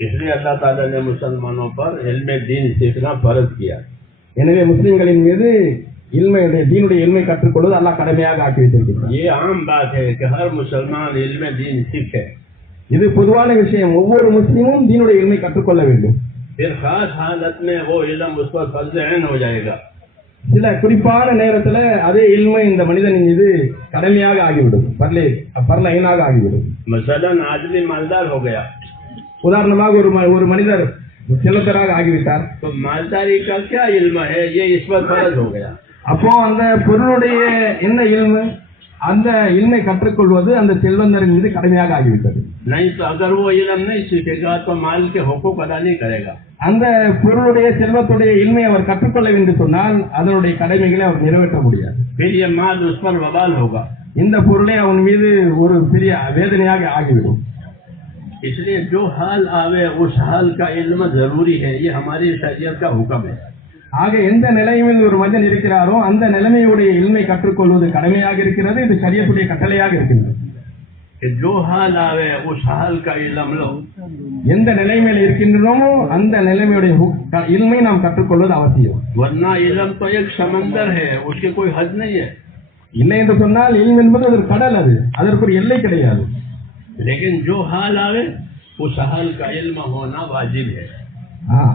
इसलिए अल्लाह ताला ने मुसलमानों पर इल्म दीन सीखना फर्ज किया। எனவே முஸ்லிம்களின் மீது दीनुடைய इल्மை கற்றுக்கொள்வது அல்லாஹ் கடமையாக ஆக்கி வைத்திருக்கிறார்। ये आम बात है कि हर मुसलमान इल्म दीन सीखे। இது பொதுவான விஷயம், ஒவ்வொரு முஸ்லிமும் दीनुடைய इल्மை கற்றுக்கொள்ள வேண்டும்। फिर खास हालत में वो इल्म उस पर फर्ज ऐन हो जाएगा। சில குறிப்பான நேரத்துல அதே இல்மை இந்த மனிதனின் மீது கடமையாக ஆகிவிடும், பர்ல ஐனாக ஆகிவிடும்। मसलन आदमी मालदार हो गया, உதாரணமாக ஒரு மனிதர் செல்வந்தராக ஆகிவிட்டார், तो मालदारी का क्या इल्म है ये इस पर फर्ज हो गया। அப்போ அந்த பொருளுடைய என்ன இல்மு, அந்த இல்மை கற்றுக்கொள்வது அந்த செல்வந்தரின் மீது கடமையாக ஆகிவிட்டது। नहीं तो अगर वो इल्म नहीं सीखेगा तो माल के हुकूक अदा नहीं करेगा। அந்த பொருளுடைய செல்வத்துடைய இல்மை அவர் கற்றுக்கொள்ள என்று சொன்னால் அதனுடைய கடமைகளை அவர் நிறைவேற்ற முடியாது। फिर ये माल उस पर वबाल होगा, இந்த பொருளை அவன் மீது ஒரு பெரிய வேதனையாக ஆகிவிடும்। इसलिए जो हाल आवे उस हाल का इल्म जरूरी है, ये हमारी शरीयत का हुक्म है। ஆக எந்த நிலைமையில் ஒரு மனிதன் இருக்கிறாரோ அந்த நிலைமையுடைய இல்மை கற்றுக்கொள்வது கடமையாக இருக்கிறது, இது ஷரியத்துடைய கட்டளையாக இருக்கிறது। जो हाल आवे उस हाल का इल्म लो। எந்த நிலைமையில் இருக்கின்றோமோ அந்த நிலைமையுடைய இல்மை நாம் கற்றுக்கொள்வது அவசியம்। वरना इल्म तो एक समंदर है, उसके कोई हद नहीं है। இல்லை என்று சொன்னால் இல்ம் என்பது ஒரு கடல், அதற்கு ஒரு எல்லை கிடையாது। लेकिन जो हाल आवे उस हाल का इल्म होना वाजिब है।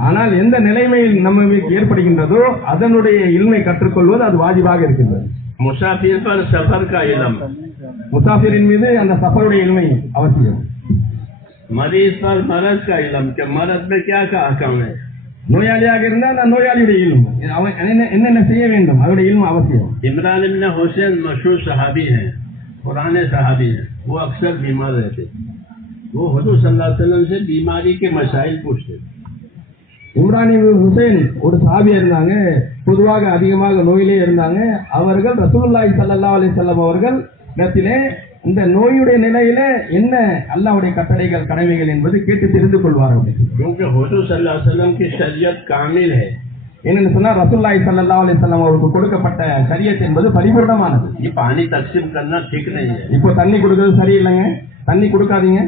ஆனால் எந்த நிலைமையில் நமக்கு ஏற்படுகின்றதோ அதனுடைய இல்மை கற்றுக்கொள்வது அது வாஜிபாக இருக்கின்றது। मुसाफिर पर सफर का इल्म, முசாஃபிரின் மீது அந்த சஃபருடைய இல்மை அவசியம்। मरीज पर मरज का इल्म, कि मरज में क्या का अहकाम है। நோயாளியாக இருந்தால் அந்த நோயாளியுடைய இல்மு, அவன் என்னென்ன செய்ய வேண்டும் அதனுடைய இல்மு அவசியம்। इमरान इब्न हुसैन मशहूर सहाबी हैं, पुराने सहाबी हैं, वो अक्सर बीमार रहते, वो हुजूर सल्लल्लाहु अलैहि वसल्लम से बीमारी के मसाइल पूछते। இம்ரான் இப்னு ஹுசைன் ஒரு சஹாபியா இருந்தாங்க, பொதுவாக அதிகமாக நோயிலே இருந்தாங்க। அவர்கள் ரசூலுல்லாஹி ஸல்லல்லாஹு அலைஹி வஸல்லம் அவர்கள் இடத்திலே இந்த நோயுடைய நிலையில என்ன அல்லாஹ்வுடைய கட்டளைகள் கடமைகள் என்பது கேட்டு தெரிந்து கொள்வார்கள்। क्योंकि हुजूर सल्लल्लाहु अलैहि वसल्लम की शरीयत कामिल है। என்னன்னு சொன்னா ரசூலுல்லாஹி ஸல்லல்லாஹு அலைஹி வஸல்லம் அவருக்கு கொடுக்கப்பட்ட ஷரியத் என்பது பரிபூர்ணமானது। ये पानी तकसीम करना ठीक नहीं है। இப்போ தண்ணி கொடுக்கிறது சரியில்லைங்க, தண்ணி கொடுக்காதீங்க,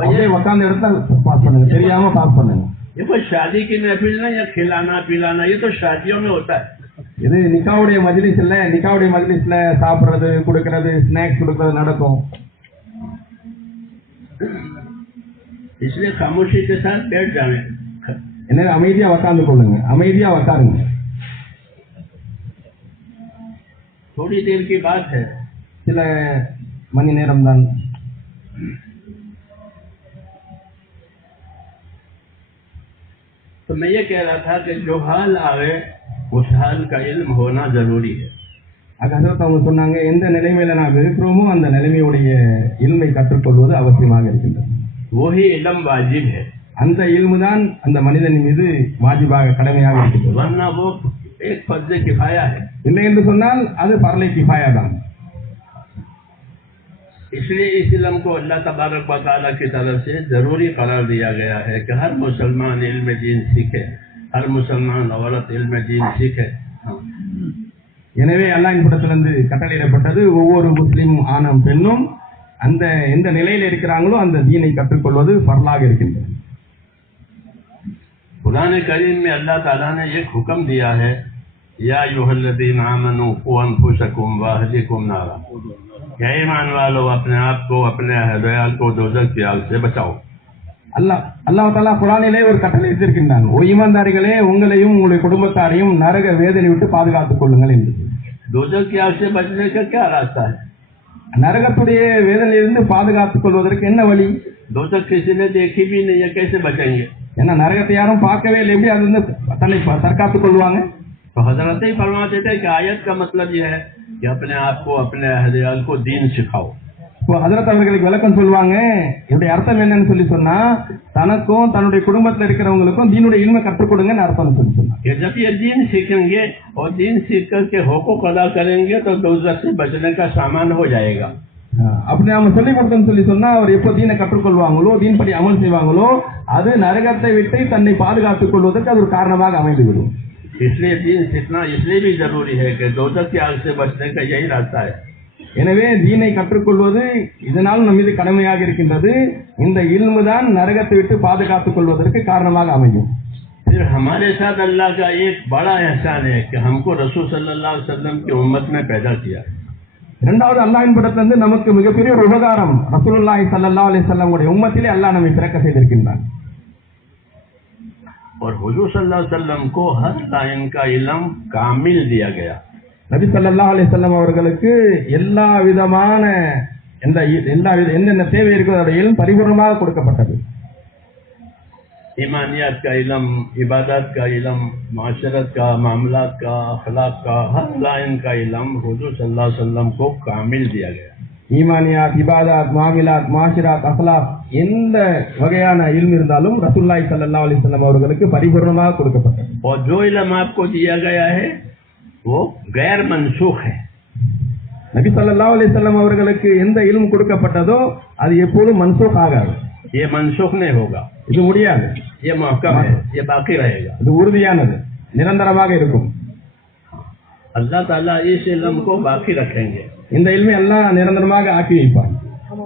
அப்படியே உட்கார்ந்த இடத்துல பாஸ் பண்ணுங்க, தெரியாம பாஸ் பண்ணுங்க। ये कोई शादी की महफिल नहीं है, खिलाना पिलाना ये तो शादियों में होता है। இது நிக்காவுடைய மஜ்லிஸ் இல்ல, நிக்காவுடைய மஜ்லிஸ்ல சாப்பிடுறது கொடுக்கறது ஸ்நாக்ஸ் கொடுக்கறது நடக்கும்। इसलिए खामोशी के साथ बैठ जावे। என்ன அமைதியா உட்கார்ந்து கொள்ளுங்க, அமைதியா உட்காருங்க। थोड़ी देर की बात है, சில மணி நேரம் தான்। तो मैं ये कह रहा था कि जो हाल आवे उस हाल का इल्म होना जरूरी है। ஹஜ்ரத் அவங்க சொன்னாங்க, எந்த நிலைமையில நாம் இருக்கிறோமோ அந்த நிலைமையுடைய இல்மை கற்றுக்கொள்வது அவசியமாக இருக்கின்றது। वही इल्म वाजिब है, அந்த இல்மு தான் அந்த மனிதனின் மீது வாஜிபாக கடமையாக இருக்கின்றது। वरना वो एक फर्ज किफाया है। இல்லை என்று சொன்னால் அது பர்லை கிஃபாயா தான்। इसलिए इस इल्म को अल्लाह तबारक व तआला की तरफ से जरूरी करार दिया गया है कि हर मुसलमान इल्म दीन सीखे, हर मुसलमान औरत इल्म दीन सीखे। எனவே அல்லாஹ்வின் புறத்திலிருந்து கட்டளையிடப்பட்டது ஒவ்வொரு முஸ்லிம் ஆணும் பெண்ணும் அந்த எந்த நிலையில இருக்கிறாங்களோ அந்த தீனை கற்றுக்கொள்வது ஃபர்லாக இருக்கின்றது। कुरान करीम में अल्लाह ताला ने एक हुक्म दिया है, या अय्युहल्लज़ीना आमनू क़ू अनफुसकुम व अहलिकुम नारा, या ईमान वालों अपने आप को अपने अहल को दोज़ख की आग से बचाओ। அல்லாஹ் தஆலா குர்ஆனிலே ஒரு கட்டளை இட்டிருக்கின்றான், ஓ ஈமான்தாரிகளே உங்களையும் உங்களுடைய குடும்பத்தாரையும் நரக வேதனை விட்டு பாதுகாத்துக் கொள்ளுங்கள் என்று। दोज़ख की आग से बचने का क्या रास्ता है? நரகத்துடைய வேதனையிலிருந்து பாதுகாத்துக் கொள்வதற்கு என்ன வழி? दोज़ख किसी ने देखी भी नहीं है, कैसे बचेंगे? ஏன்னா நரகத்தை யாரும் பார்க்கவே இல்லை, எப்படி அது வந்து தன்னை தற்காத்துக் கொள்வாங்க? तो हजरत ही फरमाते थे कि आयत का मतलब यह है कि अपने आप को अपने अहल को दीन सिखाओ। இப்போ ஹஜரத் அவர்களுக்கு விளக்கம் சொல்லுவாங்க, இதோடைய அர்த்தம் என்னன்னு சொல்லி சொன்னா தனக்கும் தன்னுடைய குடும்பத்தில் இருக்கிறவங்களுக்கும் தீனுடைய இல்மை கற்றுக் கொடுங்கன்னு அர்த்தம் சொல்லி சொன்னாங்க। जब ये दीन सीखेंगे और दीन सीख करके हुकूक अदा करेंगे तो दोज़ख से बचने का सामान हो जाएगा। அப்படி நாம சொல்லிக் கொடுத்தோம்னு சொல்லி சொன்னா அவர் எப்போ தீனை கற்றுக்கொள்வாங்களோ தீன் படி அமல் செய்வாங்களோ அது நரகத்தை விட்டு தன்னை பாதுகாத்துக் கொள்வதற்கு அது ஒரு காரணமாக அமைந்துவிடும்। इसलिए दीन सीखना इसलिए भी जरूरी है कि दोज़ख की आग से बचने का यही रास्ता है। எனவே தீனை கற்றுக்கொள்வது இதனால் நம் மீது கடமையாக இருக்கின்றது. இந்த இல்மு தான் நரகத்தை விட்டு பாதுகாத்துக் கொள்வதற்கு காரணமாக அமையும். फिर हमारे साथ अल्लाह का एक बड़ा एहसान है कि हमको रसूल सल्लल्लाहु अलैहि वसल्लम की उम्मत में पैदा किया. இரண்டாவது அல்லாஹ்வின் புறத்திலிருந்து நமக்கு மிகப்பெரிய ஒரு உபகாரம், ரசூலுல்லாஹி ஸல்லல்லாஹு அலைஹி வஸல்லம் உடைய உம்மத்திலே அல்லாஹ் நம்மை பிறக்க செய்திருக்கின்றான். और हुजूर सल्लल्लाहु अलैहि वसल्लम को हर लाइन का इल्म कामिल दिया गया. நபி ஸல்லல்லாஹு அலைஹி வஸல்லம் அவர்களுக்கு எல்லா விதமான என்னென்ன தேவை இருக்கோ அதோட இல்ம் பரிபூர்ணமாக கொடுக்கப்பட்டது. ईमानियात का इल्म, इबादत का इल्म, माशरत का, मामलात का, अखलाक का, हर लाइन का इल्म हुजूर सल्लल्लाहु अलैहि वसल्लम को कामिल दिया गया. ஈமானியாத், இபாதத், மாமிலாத், மாஷிராத், அக்லாக் எந்த வகையான இல்ம் இருந்தாலும் ரசூலுல்லாஹி ஸல்லல்லாஹு அலைஹி வஸல்லம் அவர்களுக்கு பரிபூர்ணமாக கொடுக்கப்பட்டது. और जो इल्म आपको दिया गया है वो गैर मनसूख है. நபி ஸல்லல்லாஹு அலைஹி வஸல்லம் அவர்களுக்கு எந்த இல்ம் கொடுக்கப்பட்டதோ அது எப்போதும் மன்சூக் ஆகாது. ये मनसूख नहीं होगा, இது முடியாது. ये महकम है, ये बाकी रहेगा, இது உறுதியானது, நிரந்தரமாக இருக்கும். अल्लाह ताला इस इल्म को बाकी रखेंगे. இந்த இல்மை அல்லாஹ் நிரந்தரமாக ஆக்கி வைப்பான்.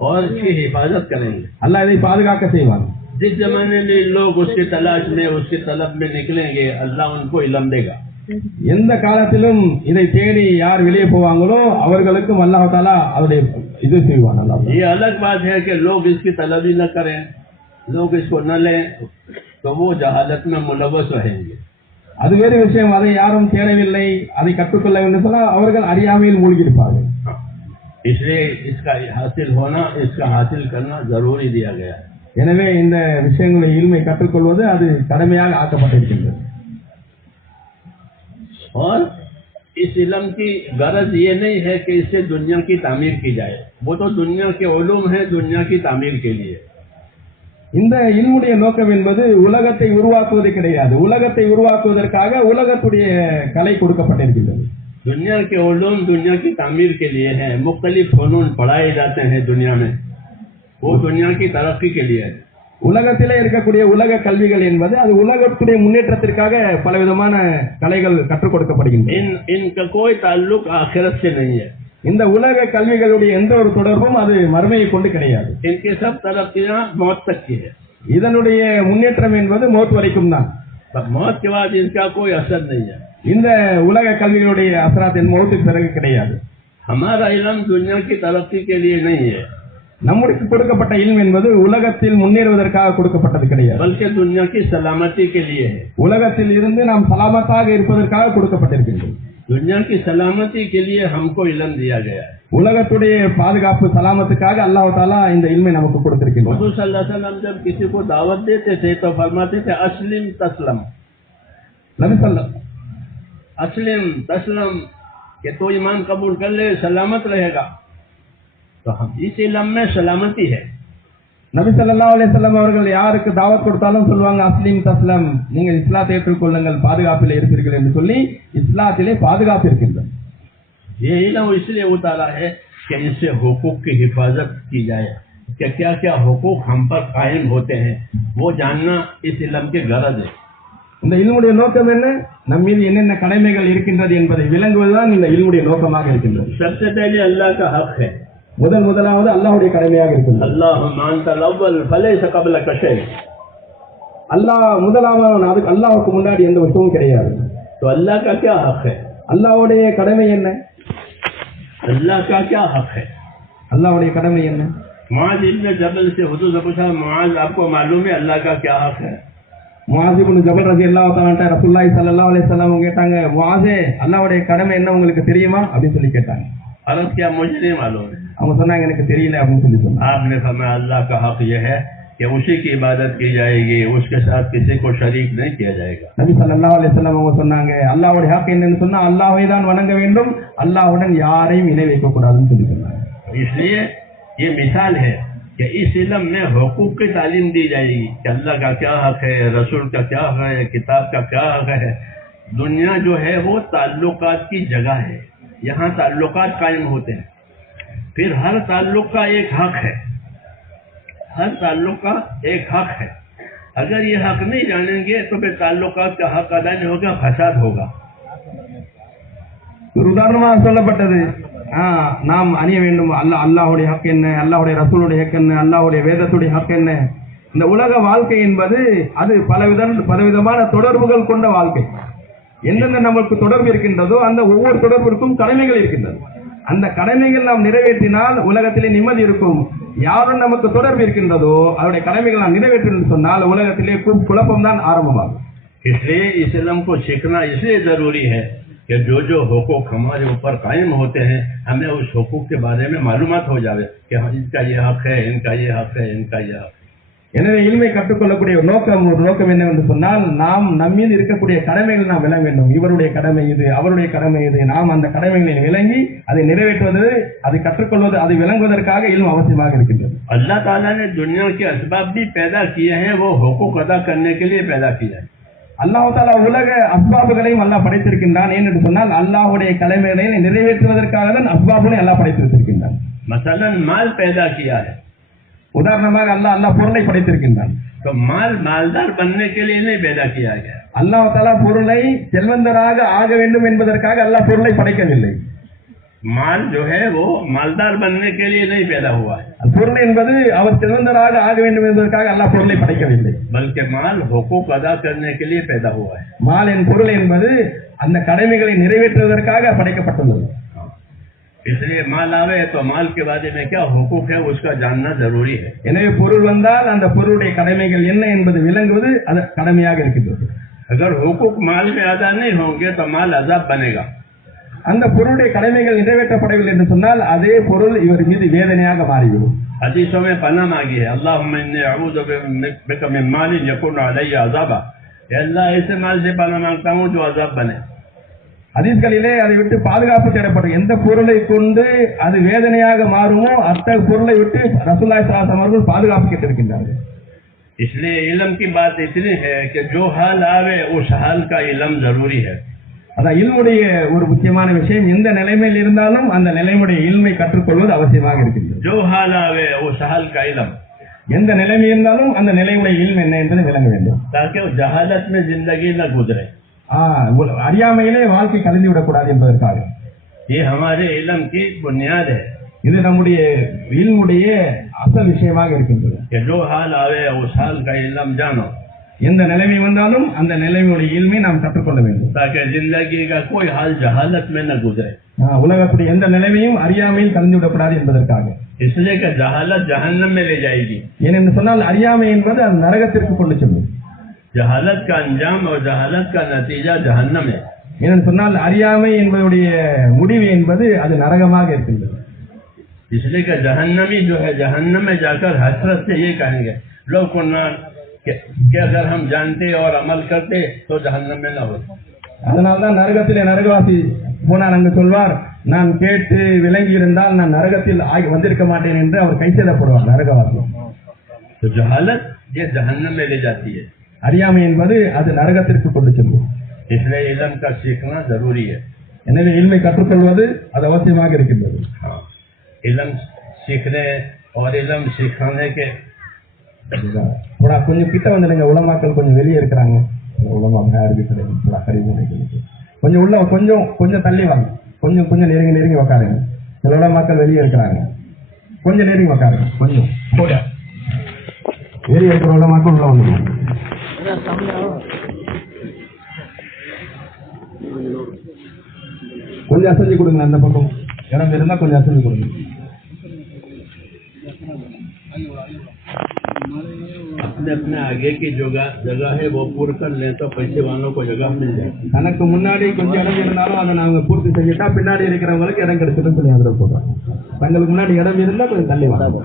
और इसकी हिफाजत करेंगे. அல்லாஹ் இதை பாதுகாக்க செய்வான். जिस जमाने में लोग उसकी तलाश में, उसकी तलब में निकलेंगे, अल्लाह उनको इल्म देगा. எந்த காலத்திலும் இதை தேடி யார் வெளியே போவாங்களோ அவர்களுக்கும் அல்லாஹ் தஆலா அவருடைய இது செய்வான். அல்லாஹ் ये अलग बात है कि लोग इसकी तलब ही न करें, लोग इसको न लें, तो वो जहालत में मुलव्वस रहेंगे. அது வேறு விஷயம். அதை யாரும் தேடவில்லை, அதை கற்றுக்கொள்ள வேண்டும் சொன்னால் அவர்கள் அறியாமையில் மூழ்கி இருப்பார்கள். इसलिए इसका हासिल होना, इसका हासिल करना जरूरी दिया गया है. எனவே இந்த விஷயங்களை இல்மை கற்றுக்கொள்வது அது கடமையாக ஆக்கப்பட்டிருக்கின்றது. और इस इल्म की गरज ये नहीं है कि इससे दुनिया की तामीर की जाए, वो तो दुनिया के उलूम है, दुनिया की तामीर के लिए. இந்த இல்முடைய நோக்கம் என்பது உலகத்தை உருவாக்குவது கிடையாது. உலகத்தை உருவாக்குவதற்காக உலகத்துடைய கலை கொடுக்கப்பட்டிருக்கின்றது. दुनिया के उलूम दुनिया की तामीर के लिए है. मुख्तलिफ फनून पढ़ाए जाते हैं दुनिया में, वो दुनिया की तरक्की के लिए है. உலகத்திலே இருக்கக்கூடிய உலக கல்விகள் என்பது அது உலகத்துடைய முன்னேற்றத்திற்காக பலவிதமான கலைகள் கற்றுக் கொடுக்கப்படுகின்றன. इनका कोई ताल्लुक आखिरत से नहीं है. இந்த உலக கல்விகளுடைய எந்த ஒரு தொடர்பும் அது மறுமையை கொண்டு கிடையாது. इनके सब तरक्कियां मौत तक की है. இதனுடைய முன்னேற்றம் என்பது மௌத் வரைக்கும் தான். मौत के बाद इनका कोई असर नहीं है. இந்த உலக கல்விகளுடைய அசராத் மௌத்துக்கு பிறகு கிடையாது. हमारा इल्म दुनिया की तरक्की के लिए नहीं है. நம்முடைய கொடுக்கப்பட்ட இல்ம் என்பது உலகத்தில் முன்னேறுவதற்காக கொடுக்கப்பட்டது கிடையாது. बल्कि दुनिया की सलामती के लिए है. உலகத்தில் இருந்து நாம் சலாமத்தாக இருப்பதற்காக கொடுக்கப்பட்டிருக்கின்றது. दुनिया की सलामती के लिए हमको इल्म दिया गया है. உலகத்துடைய பாதுகாப்பு சலாமத்துக்காக அல்லாஹ் தஆலா இந்த இல்மை நமக்கு கொடுத்திருக்கிறார். रसूल सल्लल्लाहु अलैहि वसल्लम जब किसी को दावत देते थे तो फरमाते थे अस्लिम तस्लम. नबी अस्लिम तस्लम कि तो ईमान कबूल कर ले, सलामत रहेगा. तो हम इस इल्म में सलामती है. நபி ஸல்லல்லாஹு அலைஹி வஸல்லம் அவர்கள் யாருக்கு தாவத் கொடுத்தாலும் சொல்வாங்க அஸ்லிம் தஸ்லம், நீங்கள் இஸ்லாத்தை ஏற்றுக்கொள்ளுங்கள், பாதுகாப்பில் இருப்பீர்கள் என்று சொல்லி இஸ்லாத்திலே பாதுகாப்பு இருக்கின்றது. ये इल्म इसलिए उतारा है कि इससे हुकूक की हिफाजत की जाए, कि क्या क्या हुकूक हम पर कायम होते हैं वो जानना इस इल्म के गरज है. இந்த இல்முடைய நோக்கம் என்ன? நம் மீது என்னென்ன கடமைகள் இருக்கின்றது என்பதை விளங்குவதுதான் இந்த இல்முடைய நோக்கமாக இருக்கின்றது. सबसे पहले अल्लाह का हक है. முதலாவது அல்லாஹ்வுடைய கடமையாக இருக்கின்றது. அல்லாஹும்ம அன்தல் அவ்வல் ஃபலைஸ கப்லக ஷை. அல்லாஹ் முதலாவது, அதுக்கு அல்லாஹ்வுக்கு முன்னாடி எந்த விஷயமும் கிடையாது. तो अल्लाह का क्या हक है? அல்லாஹ்வுடைய கடமை என்ன? अल्लाह का क्या हक है? அல்லாஹ்வுடைய கடமை என்ன? मुआज़ इब्न जबल से हुजूर ने पूछा, मुआज़ आपको मालूम है अल्लाह का क्या हक है? मुआज़ इब्न जबल रज़ियल्लाहु तआला रसूलुல்லாஹி ஸல்லல்லாஹு அலைஹி வஸல்லம் கேட்டாங்க, முஆஸே அல்லாஹ்வுடைய கடமை என்ன உங்களுக்கு தெரியுமா அப்படி சொல்லி கேட்டாங்க. अर्ज़ किया मुझे नहीं मालूम है. அவங்க சொன்னாங்க எனக்கு தெரியல அப்படின்னு சொல்லி சொன்னாங்க. आपने फरमाया अल्लाह का हक ये है कि उसी की इबादत की जाएगी, उसके साथ किसी को शरीक नहीं किया जाएगा. நபி ஸல்லல்லாஹு அலைஹி வஸல்லம் அவங்க சொன்னாங்க அல்லாஹ்வுடைய ஹக் என்னன்னு சொன்னா அல்லாஹ்வை தான் வணங்க வேண்டும், அல்லாஹ்வுடன் யாரையும் இணை வைக்க கூடாதுன்னு சொல்லி சொன்னாங்க. इसलिए ये मिसाल है कि इस इल्म में हुकूक की तालीम दी जाएगी कि अल्लाह का क्या हक है, रसूल का क्या हक है, किताब का क्या हक है. दुनिया जो है वो ताल्लुकात की जगह है, यहाँ ताल्लुकात कायम होते हैं. फिर हर ताल्लुक का एक हक है, हर ताल्लुक का एक हक है. अगर ये हक नहीं जानेंगे तो फिर ताल्लुकात का हक अदा नहीं होगा, फसाद होगा. ஒரு உதாரணமாக சொல்லப்பட்டது, நாம் அணிய வேண்டும். அல்லாஹ்வுடைய ஹக் என்ன, அல்லாஹ்வுடைய ரசூலுடைய ஹக் என்ன, அல்லாஹ்வுடைய வேதத்துடைய ஹக் என்ன. இந்த உலக வாழ்க்கை என்பது அது பலவிதமான தொடர்புகள் கொண்ட வாழ்க்கை. எந்தெந்த நமக்கு தொடர்பு இருக்கின்றதோ அந்த ஒவ்வொரு தொடர்பிற்கும் கடமைகள் இருக்கின்றது. அந்த கடமைகள் நாம் நிறைவேற்றினால் உலகத்திலே நிம்மதி இருக்கும். யாரும் நமக்கு தொடர்பு இருக்கின்றதோ அவருடைய கடமைகள் நாம் நிறைவேற்று சொன்னால் உலகத்திலே குழப்பம் தான் ஆரம்பமாகும். इसलिए इस्लाम को सीखना इसलिए जरूरी है कि जो हुकूक हमारे ऊपर कायम होते हैं हमें उस हुकूक के बारे में मालूमात हो जावे कि इनका ये हक है, इनका ये हक है, इनका ये हक है. எனவே இல்மை கற்றுக்கொள்ளக்கூடிய ஒரு நோக்கம் என்னவென்று சொன்னால் நாம் நம்மீது இருக்கக்கூடிய கடமைகள் நாம் விளங்க வேண்டும். இவருடைய கடமை இது, அவருடைய கடமை இது. நாம் அந்த கடமைகளை விளங்கி அதை நிறைவேற்றுவது, அதை கற்றுக்கொள்வது, அதை விளங்குவதற்காக இல்மு அவசியமாக இருக்கின்றது. अल्लाह ताला ने दुनिया के असबाब भी पैदा किए हैं, वो हुकूक अदा करने के लिए पैदा किया है. அல்லாஹ் தாலா உலக அஸ்பாபுகளையும் அல்லாஹ் படைத்திருக்கின்றான். ஏனென்று சொன்னால் அல்லாஹ்வுடைய கடமைகளை நிறைவேற்றுவதற்காக தான் அஸ்பாபுகளை அல்லாஹ் படைத்திருக்கின்றான். मसलन माल पैदा किया है. உதாரணமாக அல்லாஹ் பொருளை படைத்திருக்கின்றான். तो मालदार बनने के लिए नहीं पैदा किया गया. அல்லாஹ் தாலா பொருளை செல்வந்தராக ஆக வேண்டும் என்பதற்காக அல்லாஹ் பொருளை படைக்கவில்லை. माल जो है वो मालदार बनने के लिए नहीं पैदा हुआ है. பொருள் என்பது அவர் செல்வந்தராக ஆக வேண்டும் என்பதற்காக அல்லாஹ் பொருளை படைக்கவில்லை. बल्कि माल हुकूक अदा करने के लिए पैदा हुआ है. மாலின் பொருள் என்பது அந்த கடமைகளை நிறைவேற்றுவதற்காக படைக்கப்பட்டுள்ளது. इसलिए माल आवे तो माल के बारे में क्या हुकूक है उसका जानना जरूरी है. எனவே பொருள் வந்தால் அந்த பொருளுடைய கடமைகள் என்ன என்பது விளங்குவது அது கடமையாக இருக்கின்றது. अगर हुकूक माल में अदा नहीं होंगे तो माल अजाब बनेगा. அந்த பொருளுடைய கடமைகள் நிறைவேற்றப்படவில்லை என்று சொன்னால் அதே பொருள் இவர் மீது வேதனையாக மாறிவிடும். हदीसों में पनाह मांगी है, अल्लाहुम्मा इन्नी अऊज़ु बिका मिन मालिन यकुनु अलैया अज़ाबा. अल्लाह ऐसे माल से पनाह मांगता हूँ जो अजाब बने. ஹதீஸ்களிலே அதை விட்டு பாதுகாப்பு தேடப்படும். எந்த பொருளை கொண்டு அது வேதனையாக மாறுமோ அத்தகைய பொருளை விட்டு ரசூலுல்லாஹி ஸல்லல்லாஹு அலைஹி வஸல்லம் பாதுகாப்பு கேட்டிருக்கின்றார்கள். इसलिए इल्म की बात इतनी है कि जो हाल आवे उस हाल का इल्म जरूरी है. அதான் இல்முடைய ஒரு முக்கியமான விஷயம். எந்த நிலைமையில் இருந்தாலும் அந்த நிலைமுடைய இல்மை கற்றுக்கொள்வது அவசியமாக இருக்கின்றது. जो हाल आवे उस हाल का इल्म. எந்த நிலைமை இருந்தாலும் அந்த நிலையுடைய இல்ம் என்ன என்பதை விளங்க வேண்டும். ताकि वो जहालत में जिंदगी न गुजरे. அறியாமையிலே வாழ்க்கை கலந்து விடக்கூடாது என்பதற்காக. ये हमारे इल्म की बुनियाद है. இது நம்முடைய இல்முடைய அசல் விஷயமாக இருக்கின்றது. कि जो हाल आवे उस हाल का इल्म जानो. எந்த நிலைமை வந்தாலும் அந்த நிலைமையுடைய இல்மை நாம் கற்றுக்கொள்ள வேண்டும். ताकि जिंदगी का कोई हाल जहालत में न गुजरे. உலகத்துடைய எந்த நிலைமையும் அறியாமையில் கலந்து விடக்கூடாது என்பதற்காக. इसलिए कि जहालत जहन्नम में ले जाएगी. ஏனென்று சொன்னால் அறியாமை என்பது அது நரகத்திற்கு கொண்டு செல்லும். जहालत का अंजाम और जहालत का नतीजा जहन्नम है. ஏனென்று சொன்னால் அறியாமை என்பதுடைய முடிவு என்பது அது நரகமாக இருக்கின்றது. इसलिए कि जहन्नमी जो है जहन्नम में जाकर हसरत से ये कहेंगे लोग को ना कि अगर हम जानते और अमल करते तो जहन्नम में न होते. அதனால்தான் நரகத்திலே நரகவாசி போனால் அங்கு சொல்வார், நான் கேட்டு விளங்கி இருந்தால் நான் நரகத்தில் வந்திருக்க மாட்டேன் என்று அவர் கைசெல்லப்படுவார் நரகவாசி. तो जहालत ये जहन्नम में ले जाती है. அறியாமை என்பது அது நரகத்திற்கு கொண்டு செல்லும். इसलिए इल्म का सीखना जरूरी है. எனவே இல்மை கற்றுக்கொள்வது அது அவசியமாக இருக்கின்றது. इल्म सीखने और इल्म सिखाने के கொஞ்சம் கிட்ட வந்துடுங்க. உலமாக்கள் கொஞ்சம் வெளியே இருக்கிறாங்க. உலமா கொஞ்சம் உள்ள கொஞ்சம் தள்ளி வாங்க. கொஞ்சம் நெருங்கி உக்காருங்க. சில உலமாக்கள் வெளியே இருக்கிறாங்க. கொஞ்சம் நெருங்கி உக்காருங்க. கொஞ்சம் கூட வெளியே இருக்கிற உலமாக்கள் உள்ள வந்து கொஞ்சம் அசைஞ்சு கொடுங்க. அந்த பக்கம் இடம் இருந்தா கொஞ்சம் அசைஞ்சு கொடுங்க. अपने अपने आगे की जगह है वो पूर्ण कर ले तो पैसे वालों को जगह मिल जाए. தனக்கு முன்னாடி கொஞ்சம் இடம் இருந்தாலும் அதை நாங்க பூர்த்தி செஞ்சுட்டா பின்னாடி இருக்கிறவங்களுக்கு இடம் கிடைச்சிடும் சொல்லி அதில் போடுறோம். தங்களுக்கு முன்னாடி இடம் இருந்தா கொஞ்சம் தள்ளி வாங்க.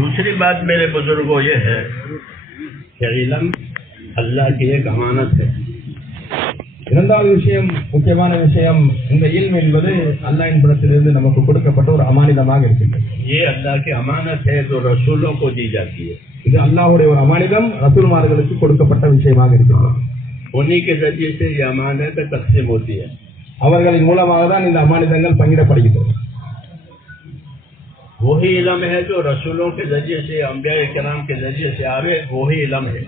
दूसरी बात मेरे बुजुर्गों ये है कि इल्म अल्लाह की एक अमानत है. இரண்டாவது விஷயம், முக்கியமான விஷயம், இந்த இல்ம் என்பது அல்லாஹ்வின் புறத்திலிருந்து நமக்கு கொடுக்கப்பட்ட ஒரு அமானிதமாக இருக்கின்றது. ये अल्लाह की अमानत है जो रसूलों को दी जाती है. இது அல்லாஹ்வுடைய ஒரு அமானிதம், ரசூல்மார்களுக்கு கொடுக்கப்பட்ட விஷயமாக இருக்கிறது. उन्हीं के जरिए से ये अमानत तकसीम होती है. அவர்களின் மூலமாக தான் இந்த அமானிதங்கள் பங்கிடப்படுகிறது. वही इल्म है जो रसूलों के जरिए से, अंबिया किराम के जरिए से आवे, वही इल्म है.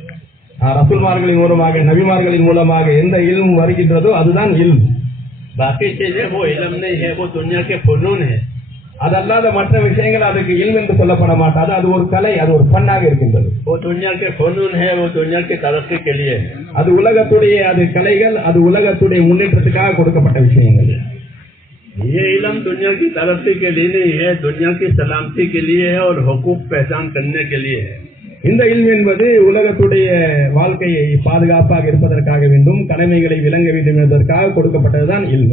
ரசூல்மார்களின் மூலமாக, நபிமார்களின் மூலமாக எந்த இல்ம் வருகின்றதோ அதுதான் இல்ம். बाकी चीजें वो इल्म नहीं है, वो दुनिया के फनून है. அதல்லாத மற்ற விஷயங்கள் அதுக்கு இல்ம் என்று சொல்லப்பட மாட்டாது. அது ஒரு கலை, அது ஒரு பன்னாக இருக்கின்றது. वो दुनिया के फनून है, वो दुनिया की तरक्की के लिए है. அது உலகத்துடைய அது கலைகள், அது உலகத்துடைய முன்னேற்றத்துக்காக கொடுக்கப்பட்ட விஷயங்கள். ये इल्म दुनिया की तरक्की के लिए नहीं है, दुनिया की सलामती के लिए है और हुकूक पहचान करने के लिए है. இந்த இல்ம் என்பது உலகத்துடைய வாழ்க்கையை பாதுகாப்பாக இருப்பதற்காக வேண்டும், கடமைகளை விளங்க வேண்டும் என்பதற்காக கொடுக்கப்பட்டதுதான் இல்ம்.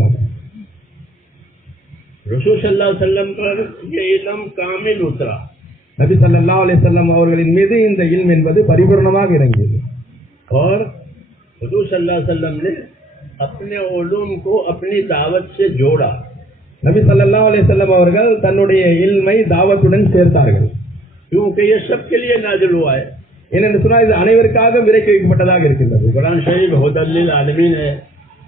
रसूल सल्लल्लाहु अलैहि वसल्लम पर ये इल्म कामिल उतरा. நபி ஸல்லல்லாஹு அலைஹி வஸல்லம் அவர்களின் மீது இந்த இல்ம் என்பது பரிபூர்ணமாக இறங்கியது. और हुजूर सल्लल्लाहु अलैहि वसल्लम ने अपने उलूम को अपनी दावत से जोड़ा. நபி ஸல்லல்லாஹு அலைஹி வஸல்லம் அவர்கள் தன்னுடைய இல்மை தாவத்துடன் சேர்த்தார்கள். क्योंकि ये सबके लिए नाजिल हुआ है. ஏனென்று சொன்னால் இது அனைவருக்காக இறக்கி வைக்கப்பட்டதாக இருக்கின்றது. कुरान शरीफ हुदल लिल आलमीन है.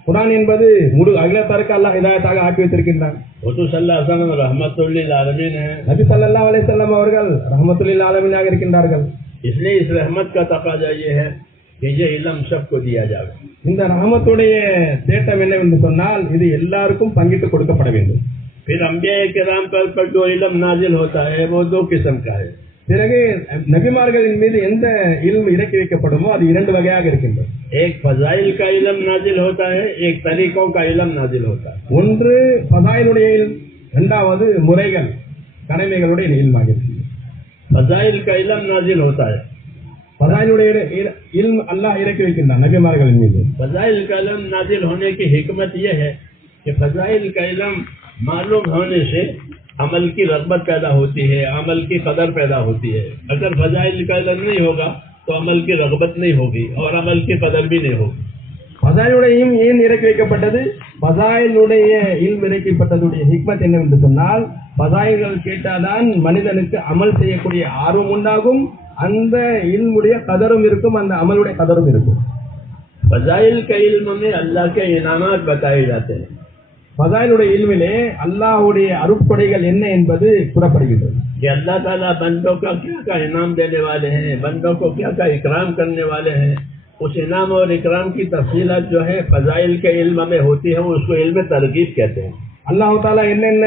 குர்ஆன் என்பது முழு அகிலத்தாருக்கு அல்லாஹ் ஹிதாயத்தாக ஆக்கி வைத்திருக்கின்றான். हुजूर सल्लल्लाहु अलैहि वसल्लम रहमतुल लिल आलमीन है. நபி ஸல்லல்லாஹு அலைஹி வஸல்லம் அவர்கள் ரஹ்மத்துல் லில் ஆலமீனாக இருக்கின்றார்கள். इसलिए इस रहमत का तकाजा ये है कि ये इल्म सबको दिया जाए. இந்த ரஹமத்துடைய தேட்டம் என்னவென்று சொன்னால் இது எல்லாருக்கும் பங்கிட்டு கொடுக்கப்பட வேண்டும். फिर अंबिया किराम पर जो इल्म नाजिल होता है वो दो किस्म का है. பிறகு நபிமார்களின் மீது எந்த இல்ம் இறக்கி வைக்கப்படுமோ அது இரண்டு வகையாக இருக்கின்றது. एक फजाइल का इल्म नाजिल होता है, एक तरीकों का इल्म नाजिल होता है. ஒன்று ஃபதாயிலுடைய இல்ம், இரண்டாவது முறைகள் கடமைகளுடைய இல்மாக இருக்கிறது. फजाइल का इल्म नाजिल होता है. ஃபதாயிலுடைய இல்ம் அல்லாஹ் இறக்கி வைக்கின்றான் நபிமார்களின் மீது. फजाइल का इल्म नाजिल होने की हिकमत यह है कि फजाइल का इल्म मालूम होने से अमल की रग़बत पैदा होती है, अमल की कदर पैदा होती है. अगर फजाइल का इल्म नहीं होगा तो अमल की रग़बत नहीं होगी और अमल की कदर भी नहीं होगी. ஃபதாயிலுடைய இல்ம் ஏன் இறக்கி வைக்கப்பட்டது? ஃபதாயிலுடைய இல்ம் இறக்கப்பட்டதுடைய ஹிக்மத் என்னவென்று சொன்னால், ஃபதாயில்கள் கேட்டால்தான் மனிதனுக்கு அமல் செய்யக்கூடிய ஆர்வம் உண்டாகும், அந்த இல்முடைய கதரும் இருக்கும், அந்த அமலுடைய கதரும் இருக்கும். फजाइल के इल्म में अल्लाह के इनामात बताए जाते हैं. ஃபதாயிலுடைய இல்மிலே அல்லாஹ்வுடைய அருட்கொடைகள் என்ன என்பது கூறப்படுகிறது. कि अल्लाह ताला बंदों का क्या क्या इनाम देने वाले हैं, बंदों को क्या क्या इकराम करने वाले हैं. उस इनाम और इकराम की तफसीलात जो है फजाइल के इल्म में होती है, उसको इल्म तरगीब कहते हैं. அல்லாஹ் தஆலா என்னென்ன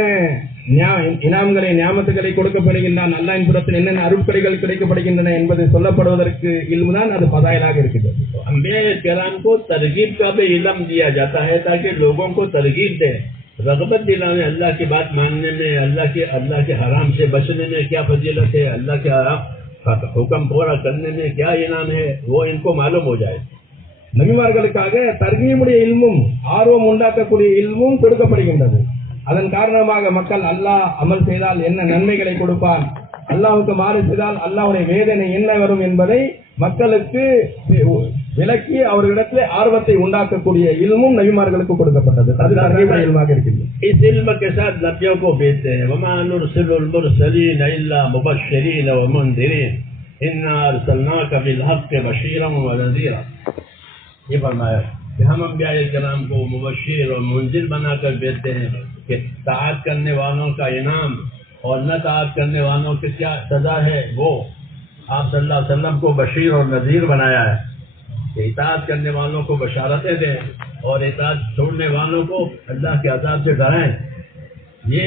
இனாம்களை நியாமத்துகளை கொடுக்கப்படுகின்றான், அல்லாஹ்வின் புறத்தில் என்னென்ன அருட்கொடைகள் கிடைக்கப்படுகின்றன என்பது சொல்லப்படுவதற்கு இல்மு தான் அது ஃபதாயிலாக இருக்கிறது. अंबिया किराम को तरगीब का भी इल्म दिया जाता है ताकि लोगों को तरगीब दे, रग़बत दिलाने अल्लाह की बात मानने में, अल्लाह के हराम से बचने में क्या फजीलत है, अल्लाह के हुक्म पूरा करने में क्या इनाम है, वो इनको मालूम हो जाए. நபிமார்களுக்காக தர்கீமுடைய இல்மும் ஆர்வம் உண்டாக்கக்கூடிய இல்மும் கொடுக்கப்படுகின்றது. அதன் காரணமாக மக்கள் அல்லாஹ் அமல் செய்தால் என்ன நன்மைகளை கொடுப்பான், அல்லாஹ்வுக்கு மாறு செய்தால் அல்லாஹ்வுடைய வேதனை என்ன வரும் என்பதை மக்களுக்கு விளக்கி அவர்களிடத்தில் ஆர்வத்தை உண்டாக்கக்கூடிய இல்மும் நபிமார்களுக்கு கொடுக்கப்பட்டது. அது தர்கீமுடைய இல்மாக இருக்கிறது. इस इल्म के साथ नबियों को भेजते हैं. वमा नुरसिलुल मुरसलीन इल्ला मुबश्शिरीन व मुनदिरीन इन्ना अरसलनाका बिल हक़्क़ि बशीरन व नज़ीरा. ये फरमाया कि हम अंबिया किराम को मुबश्शिर और मुंजिर बनाकर भेजते हैं कि ताअत करने वालों का इनाम और न ताअत करने वालों की क्या सजा है, वो आप सल्लल्लाहु अलैहि वसल्लम को बशीर और नज़ीर बनाया है. इताअत करने वालों को बशारतें दें और इताअत छोड़ने वालों को अल्लाह के अज़ाब से डराएं. ये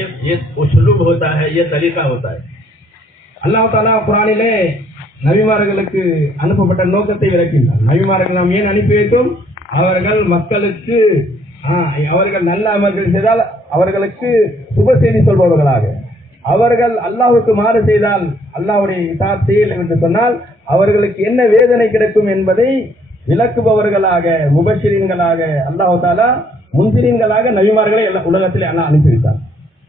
उसलूब होता है, ये तरीका होता है. அல்லாஹ் தஆலா குர்ஆனிலே நபிமார்களுக்கு அனுப்பப்பட்ட நோக்கத்தை விளக்கினார். நபிமார்கள் நாம் ஏன் அனுப்பி வைத்தோம்? அவர்கள் மக்களுக்கு அவர்கள் நல்ல அமல்கள் செய்தால் அவர்களுக்கு சுப செய்தி சொல்பவர்களாக, அவர்கள் அல்லாஹ்வுக்கு மாறு செய்தால் அல்லாஹ்வுடைய இதாத் செய்யவில்லை என்று சொன்னால் அவர்களுக்கு என்ன வேதனை கிடைக்கும் என்பதை விளக்குபவர்களாக, முபஷிரீன்களாக அல்லாஹ் தஆலா முன்சிரீன்களாக நபிமார்களை உலகத்தில் அல்லாஹ் அனுப்பி வைத்தார்.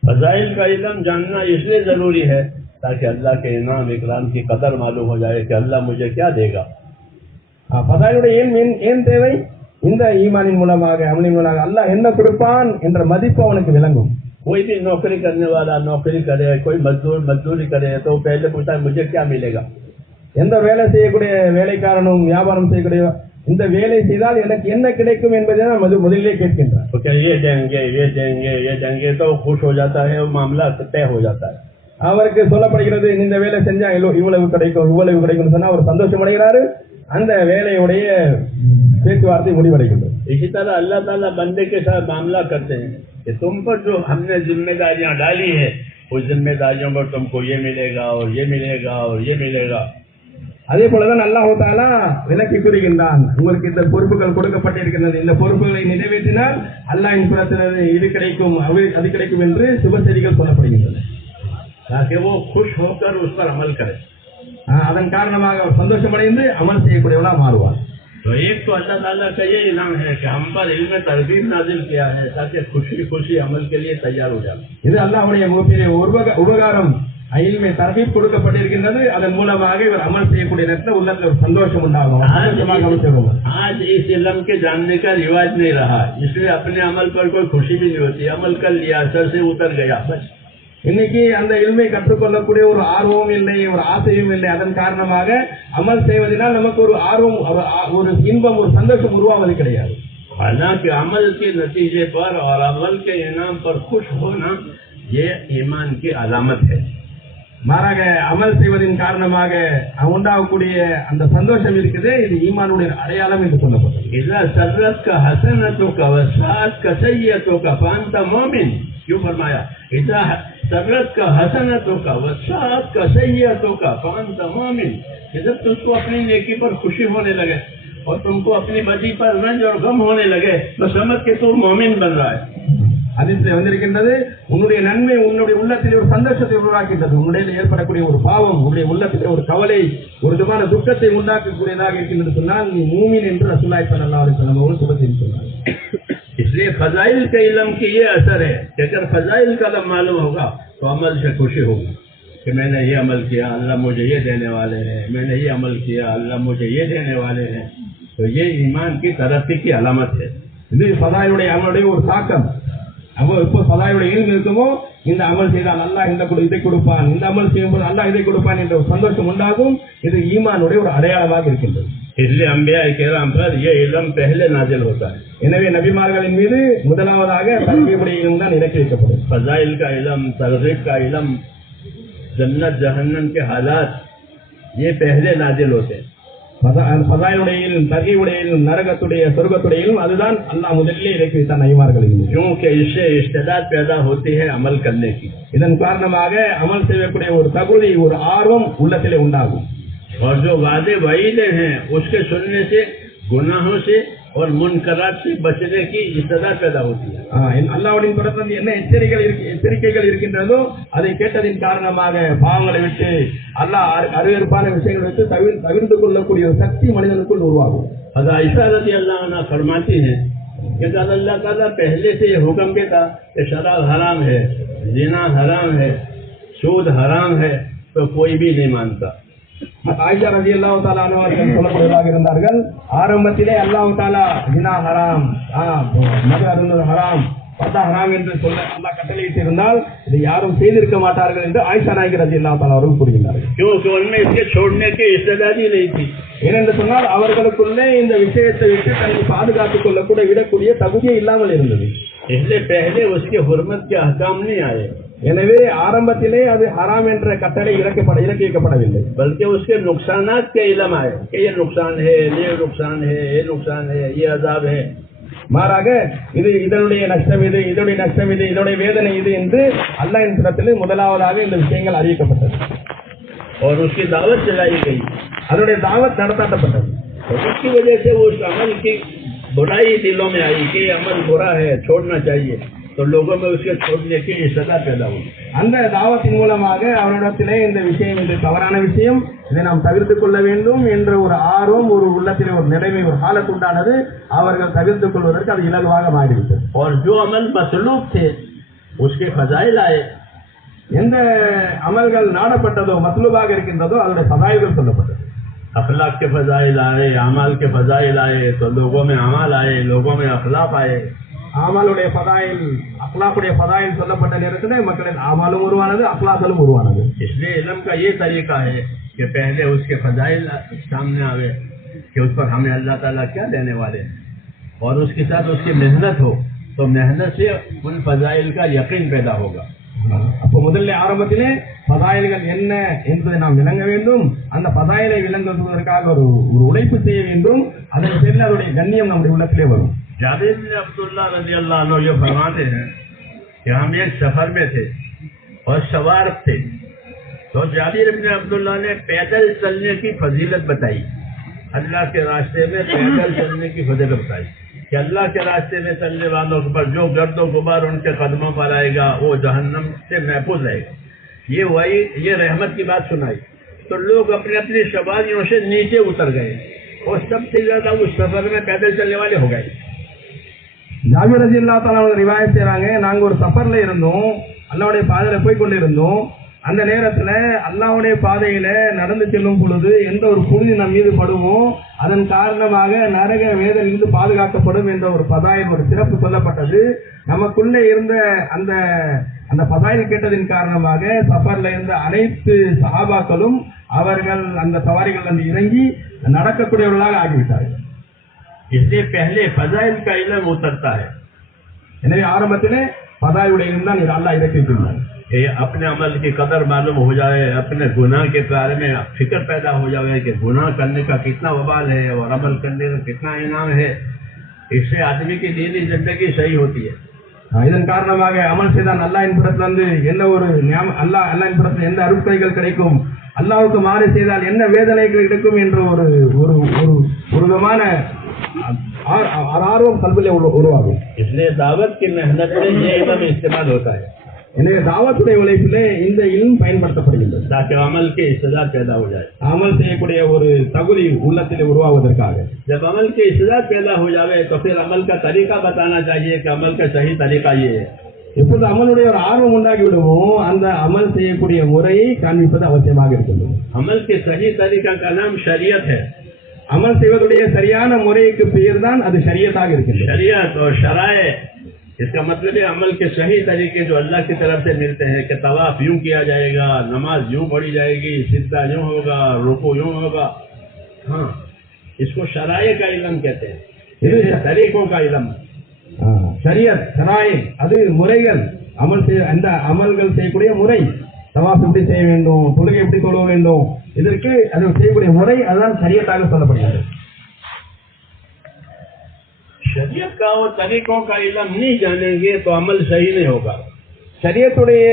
फज़ाइल का इल्म जानना इसलिए जरूरी है ताकि अल्लाह के इनाम इकराम की कदर मालूम हो जाए कि अल्लाह मुझे क्या देगा. ஃபதாயிலுடைய ஏன் தேவை? இந்த ஈமானின் மூலமாக, அமலின் மூலமாக அல்லாஹ் என்ன கொடுப்பான் என்ற மதிப்பு அவனுக்கு விளங்கும். कोई भी नौकरी करने वाला नौकरी करे, कोई मजदूरी करे तो पहले पूछता है मुझे क्या मिलेगा. எந்த வேலை செய்யக்கூடிய வேலைக்காரனும் வியாபாரம் செய்யக்கூடிய இந்த வேலை செய்தால் எனக்கு என்ன கிடைக்கும் என்பதை நான் முதலிலே கேட்கின்றார். तो क्या ये देंगे तो खुश हो जाता है, वो मामला तय हो जाता है. அவருக்கு சொல்லப்படுகிறது இந்த வேலை செஞ்சா இவ்வளவு கிடைக்கும் சொன்னா அவர் சந்தோஷம் அடைகிறாரு. அந்த வேலையுடைய பேச்சுவார்த்தை முடிவடைகின்றது. इसी तरह अल्लाह ताला बंदे के साथ मामला करते हैं कि तुम पर जो हमने जिम्मेदारियां डाली है उस जिम्मेदारियों पर तुमको ये मिलेगा और ये मिलेगा और ये मिलेगा. அதே போலதான் அல்லாஹ் தஆலா விலக்கி கூறுகின்றான், உங்களுக்கு இந்த பொறுப்புகள் கொடுக்கப்பட்டிருக்கின்றது, இந்த பொறுப்புகளை நிறைவேற்றினால் அல்லாஹ்வின் புறத்திலிருந்து இது கிடைக்கும் அது கிடைக்கும் என்று சுப செய்திகள் சொல்லப்படுகின்றன. ताकि वो खुश होकर उस पर अमल करे. அதன் காரணமாக அவர் சந்தோஷம் அடைந்து அமல் செய்யக்கூடியவனா மாறுவார். तो एक तो अल्लाह ताला का ये इनाम है कि हम पर इल्म तरगीब नाजिल किया है ताकि खुशी खुशी अमल के लिए तैयार हो जाए. இது அல்லாஹ்வுடைய மிகப்பெரிய உபகாரம். இல்மை தர்கீப் கொடுக்கப்பட்டிருக்கின்றது. அதன் மூலமாக இவர் அமல் செய்யக்கூடிய நேரத்தில் உள்ளத்தில் ஒரு சந்தோஷம் உண்டாகும். आज इस इल्म के जानने का रिवाज नहीं रहा, इसलिए अपने अमल पर कोई खुशी भी नहीं होती. अमल कर लिया, सर से उतर गया बस. இன்னைக்கு அந்த இல்மை கற்றுக்கொள்ளக்கூடிய ஒரு ஆர்வமும் இல்லை, ஒரு ஆசையும் இல்லை. அதன் காரணமாக அமல் செய்வதனால் நமக்கு ஒரு ஆர்வம், ஒரு இன்பம், ஒரு சந்தோஷம் உருவாவது கிடையாது. हालांकि अमल के नतीजे पर और अमल के इनाम पर खुश होना ये ईमान की अलामत है. மாறாக அமல் செய்வதின் காரணமாக உண்டாகக்கூடிய அந்த சந்தோஷம் இருக்குது, இது ஈமானுடைய அடையாளம் என்று சொல்லப்பட்டது. इज़ा सर्रत का हसनतों का वसात का सय्यतों का फांता मोमिन, क्यों फरमाया इज़ा सर्रत का हसनतों का वसात का सय्यतों का फांता मोमिन. जब तुमको अपनी नेकी पर खुशी होने लगे और तुमको अपनी बदी पर रंज और गम होने लगे तो समझ के तू मोमिन बन रहा है. அதில் வந்திருக்கின்றது, உன்னுடைய நன்மை உன்னுடைய உள்ளத்தில் ஒரு சந்தோஷத்தை உருவாக்கின்றது. உன்னுடைய ஏற்படக்கூடிய ஒரு பாவம் உன்னுடைய உள்ளத்தில் ஒரு கவலை, ஒரு விதமான துக்கத்தை உண்டாக்கக்கூடியதாக இருக்கின்றது சொன்னால் நீ மூமின் என்று ரசூலுல்லாஹி ஸல்லல்லாஹு அலைஹி வஸல்லம் அவர்கள் சுபத்தில் சொன்னார். इसलिए फजाइल के इल्म की ये असर है कि अगर फजाइल का इल्म मालूम होगा तो अमल से खुशी होगी कि मैंने ये अमल किया, अल्लाह मुझे ये देने वाले हैं, मैंने ये अमल किया, अल्लाह मुझे ये देने वाले हैं. तो ये ईमान की तरक्की की अलामत है. இது ஃபதாயிலுடைய அமலுடைய ஒரு தாக்கம். இப்போ ஃபதாயிலுடைய இல்ம் இருக்குமோ, இந்த அமல் செய்தால் அல்லாஹ் இதை கொடுப்பான், இந்த அமல் செய்யும்போது அல்லாஹ் இதை கொடுப்பான் என்ற ஒரு சந்தோஷம் உண்டாகும். இது ஈமானுடைய ஒரு அடையாளமாக இருக்கின்றது. इसलिए अंबिया किराम पर ये इल्म पहले नाजिल होता है. எனவே நபிமார்களின் மீது முதலாவதாக தர்கீபுடைய இல்ம் தான் இறக்கி வைக்கப்படும். फजाइल का इल्म, तरगीब का इल्म, जन्नत जहन्नम के हालात ये पहले नाजिल होते हैं. फजाइலுடைய இல்ம், தர்கீபுடைய இல்ம், நரகத்துடைய சொர்க்கத்துடைய இல்ம் அதுதான் அல்லாஹ் முதலிலே இறக்கி வைத்தான் நபிமார்களின் மீது. क्योंकि इससे इस्तिदाद पैदा होती है अमल करने की. இதன் காரணமாக அமல் செய்யக்கூடிய ஒரு தகுதி, ஒரு ஆர்வம் உள்ளத்திலே உண்டாகும். और जो वादे वईदे हैं उसके सुनने से गुनाहों से और मुनकरात से बचने की इस्तदा पैदा होती है. அல்லாஹ்வின் புறத்திலிருந்து என்ன எச்சரிக்கைகள் இருக்கின்றதோ அதை கேட்டதின் காரணமாக பாவங்களை விட்டு அல்லாஹ் அருவருப்பான விஷயங்களை விட்டு தவிர்த்து கொள்ளக்கூடிய ஒரு சக்தி மனிதனுக்குள் உருவாகும். அது आयशा रज़ियल्लाहु अन्हा फरमाती हैं कि जब अल्लाह ताला पहले से ये हुक्म देता कि शराब हराम है, ज़िना हराम है, सूद हराम है तो कोई भी नहीं मानता. ஆயிஷா ரலியல்லாஹு தஆலா அன்ஹா அவர்கள் சொல்லக்கூடியதாக இருந்தார்கள், ஆரம்பத்திலே அல்லாஹ் தஆலா ஜினா ஹராம், மது அருந்துவது ஹராம், பர்தா ஹராம் என்று சொல்ல அல்லாஹ் கட்டளையிட்டு இருந்தால் இதை யாரும் செய்திருக்க மாட்டார்கள் என்று ஆயிஷா நாயகி ரலியல்லாஹு தஆலா அவர்கள் கூறுகிறார்கள். क्योंकि उनमें इसके छोड़ने की इस्तेदाद ही नहीं थी. ஏனென்று சொன்னால் அவர்களுக்குள்ளே இந்த விஷயத்தை விட்டு தன்னை பாதுகாத்துக் கொள்ளக்கூட விடக்கூடிய தகுதியே இல்லாமல் இருந்தது. इसलिए पहले उसके हुर्मत के अहकाम नहीं आए. எனவே ஆரம்பத்திலே அது ஹராம் என்ற கட்டளை இறக்கி வைக்கப்படவில்லை. बल्कि उसके नुकसानात के इल्म आए कि ये नुकसान है, ये नुकसान है, ये नुकसान है, ये अजाब है. மாறாக இது இதனுடைய நஷ்டம், இது இதனுடைய நஷ்டம், இது இதனுடைய வேதனை இது என்று அல்லாஹ்வின் புறத்திலே முதலாவதாக இந்த விஷயங்கள் அறிவிக்கப்பட்டது. और उसकी दावत चलाई गई, அதனுடைய தாவத் நடத்தப்பட்டது. उसकी वजह से उस अमल की बुराई दिलों में आई कि अमल बुरा है, छोड़ना चाहिए. तो लोगों में उसके छोड़ने की इस्तदा पैदा हुई. அந்த தாவத்தின் மூலமாக அவரிடத்திலே இந்த விஷயம், இந்த தவறான விஷயம், இதை நாம் தவிர்த்துக் கொள்ள வேண்டும் என்ற ஒரு ஆர்வம், ஒரு உள்ளத்திலே ஒரு நிலைமை, ஒரு காலத்து உண்டானது. அவர்கள் தவிர்த்துக் கொள்வதற்கு அது இலகுவாக மாறிவிட்டது. और जो अमल मसलूब थे उसके फजाइल आए. எந்த அமல்கள் நாடப்பட்டதோ மஸ்லூபாக இருக்கின்றதோ அதோட ஃபதாயில்கள் சொல்லப்பட்டது. अखलाक के फजाइल आए, अमाल के फजाइल आए, तो लोगों में अमाल आए, लोगों में अखलाक आए. ஆமாலுடைய ஃபதாயில், அக்லாக்குடைய ஃபதாயில் சொல்லப்பட்ட நேரத்தில் மக்களின் ஆமாலும் உருவானது, அக்லாக்களும் உருவானது. इसलिए इल्म का ये तरीका है कि पहले उसके फजाइल सामने आवे, कि उस पर हमें अल्लाह ताला क्या देने वाले हैं, और उसके साथ उसकी मेहनत हो, तो मेहनत से उन फजाइल का यकीन पैदा होगा। அப்போ முதல்ல ஆரம்பத்திலே பதாயில்கள் என்ன என்பதை நாம் விளங்க வேண்டும். அந்த பதாயிலை விளங்குவதற்காக ஒரு உழைப்பு செய்ய வேண்டும். அதன் பேரில் அதனுடைய கண்ணியம் நம்முடைய உள்ளத்திலே வரும். जाबिर बिन अब्दुल्लाह रज़ियल्लाहु अन्हु ये फरमाते हैं कि हम एक सफर में थे और सवार थे, तो जाबिर बिन अब्दुल्लाह ने पैदल चलने की फजीलत बताई, अल्लाह के रास्ते में पैदल चलने की फजीलत बताई कि अल्लाह के रास्ते में चलने वालों पर जो गर्दो गुबार उनके कदमों पर आएगा वो जहन्नम से महफूज रहेगा। ये रहमत की बात सुनाई, तो लोग अपनी अपनी सवारियों से नीचे उतर गए और सबसे ज्यादा उस सफर में पैदल चलने वाले हो गए। ஜாபிர் ரலியல்லாஹு தஆலா அவங்க ரிவாயத் செய்றாங்க, நாங்க ஒரு சஃபர்ல இருந்தோம், அல்லாஹ்வுடைய பாதையில போய் கொண்டு இருந்தோம். அந்த நேரத்துல அல்லாஹ்வுடைய பாதையில நடந்து செல்லும் பொழுது எந்த ஒரு புழுதி நம் மீது படுவோம், அதன் காரணமாக நரக வேதனையிலிருந்து பாதுகாக்கப்படும் என்ற ஒரு பதாயில் ஒரு சிறப்பு சொல்லப்பட்டது. நமக்குள்ளே இருந்த அந்த அந்த பதாயில் கேட்டதின் காரணமாக சஃபர்ல இருந்த அனைத்து சஹாபாக்களும் அவர்கள் அந்த சவாரிகள் வந்து இறங்கி நடக்கக்கூடியவர்களாக ஆகிவிட்டார்கள். इसलिए पहले फजाइल का इल्म उतरता है। எனவே ஆரம்பத்திலே பதாயுடைய இல்ம் தான் அல்லாஹ் இறக்கி வைக்கிறார். ये अपने अमल की कदर मालूम हो जाए, अपने गुनाह के बारे में फिक्र पैदा हो जाए कि गुनाह करने का कितना वबाल है और अमल करने का कितना इनाम है, इससे आदमी की दीनी जिंदगी सही होती है। இதன் காரணமாக அமல் செய்தான் அல்லாஹ்வின் புறத்திலிருந்து என்ன ஒரு அல்லாஹ்வின் புறத்தில் எந்த அருட்கொடைகள் கிடைக்கும், அல்லாஹ்வுக்கு மாறு செய்தால் என்ன வேதனைகள் கிடைக்கும் என்ற ஒரு ஒரு ஒரு விதமான ஆர்வம் கல்விலே உருவாகும். इसलिए दावत की मेहनत में ये इल्म इस्तेमाल होता है। எனவே தாவத்துடைய உழைப்பிலே இந்த இல்ம் பயன்படுத்தப்படுகின்றது, ताकि अमल की इस्तिदाद पैदा हो जाए, அமல் செய்யக்கூடிய ஒரு தகுதி உள்ளத்திலே உருவாவதற்காக. जब अमल की इस्तिदाद पैदा हो जाए तो फिर अमल का तरीका बताना चाहिए कि अमल का सही तरीका ये है। எப்போது அமலுடைய ஒரு ஆர்வம் உண்டாகி விடுமோ அந்த அமல் செய்யக்கூடிய முறையை காண்பிப்பது அவசியமாக இருக்கின்றது. अमल के सही तरीका का नाम शरीयत है। அமல் செய்வதுடைய சரியான முறைக்கு பெயர் தான் அது ஷரியத்தாக இருக்கின்றது. शरीयत और शराए, इसका मतलब है अमल के सही तरीके जो अल्लाह की तरफ से मिलते हैं कि तवाफ यूं किया जाएगा, नमाज यूं पढ़ी जाएगी, सिजदा यूं होगा, रुकू यूं होगा। हाँ, इसको शराए का इल्म कहते हैं, ये तरीकों का इल्म। ஷரியத் ஷராய் அது முறைகள், அமல் செய்ய அந்த அமல்கள் செய்யக்கூடிய முறை, தவாஃப் எப்படி செய்ய வேண்டும், தொழுகை எப்படி தொழ வேண்டும், இதற்கு அது செய்யக்கூடிய முறை அதுதான் ஷரியத்தாக சொல்லப்படுகிறது. शरीयत का और तरीकों का इल्म नहीं जानेंगे तो अमल सही नहीं होगा। ஷரியத்துடைய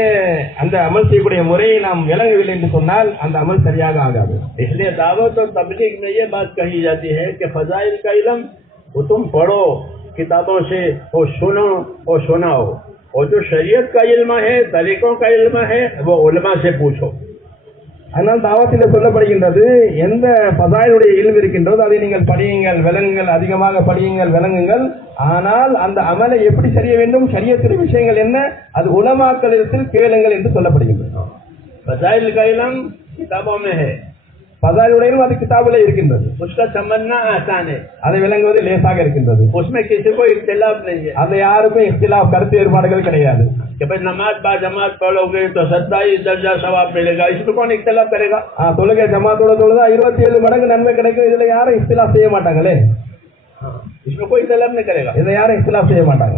அந்த அமல் செய்யக்கூடிய முறையை நாம் விளங்கவில்லை என்று சொன்னால் அந்த அமல் சரியாக ஆகாது. इसलिए दावत और तबलीग में ये बात कही जाती है कि फजाइल का इल्म वो तुम पढ़ो किताबों से, वो सुनो और सुनाओ, और जो शरीयत का इल्म है, तरीकों का इल्म है, वो उलमा से पूछो। அதனால் தாவத்திலே சொல்லப்படுகின்றது, எந்த பதாயிலுடைய இல்ம் இருக்கின்றதோ அதை நீங்கள் படியுங்கள், விளங்குங்கள், அதிகமாக படியுங்கள், விளங்குங்கள். ஆனால் அந்த அமலை எப்படி செய்ய வேண்டும், ஷரியத்துடைய விஷயங்கள் என்ன, அது உலமாக்களிடத்தில் கேளுங்கள் என்று சொல்லப்படுகின்றது. फजाइल का इल्म किताबों में है, பதாயிலுடைய இல்ம் அது கிதாபிலே இருக்கின்றது, उसका समझना आसान है, அதை விளங்குவது லேசாக இருக்கின்றது. उसमें किसी को इख्तिलाफ नहीं है, அதை யாருக்கும் இख्तिलाफ கருத்து வேறுபாடுகள் கிடையாது. कि भाई नमाज बा जमात पढ़ोगे तो 27 दर्जा सवाब मिलेगा, इसमें कौन इख्तिलाफ करेगा। தொழுகை ஜமாத்தோட தொழுதா 27 மடங்கு நன்மை கிடைக்கும், இதுல யாரும் இख्तिलाफ செய்ய மாட்டாங்களே, इसमें कोई इख्तिलाफ नहीं करेगा, இதை யாரும் இख्तिलाफ செய்ய மாட்டாங்க.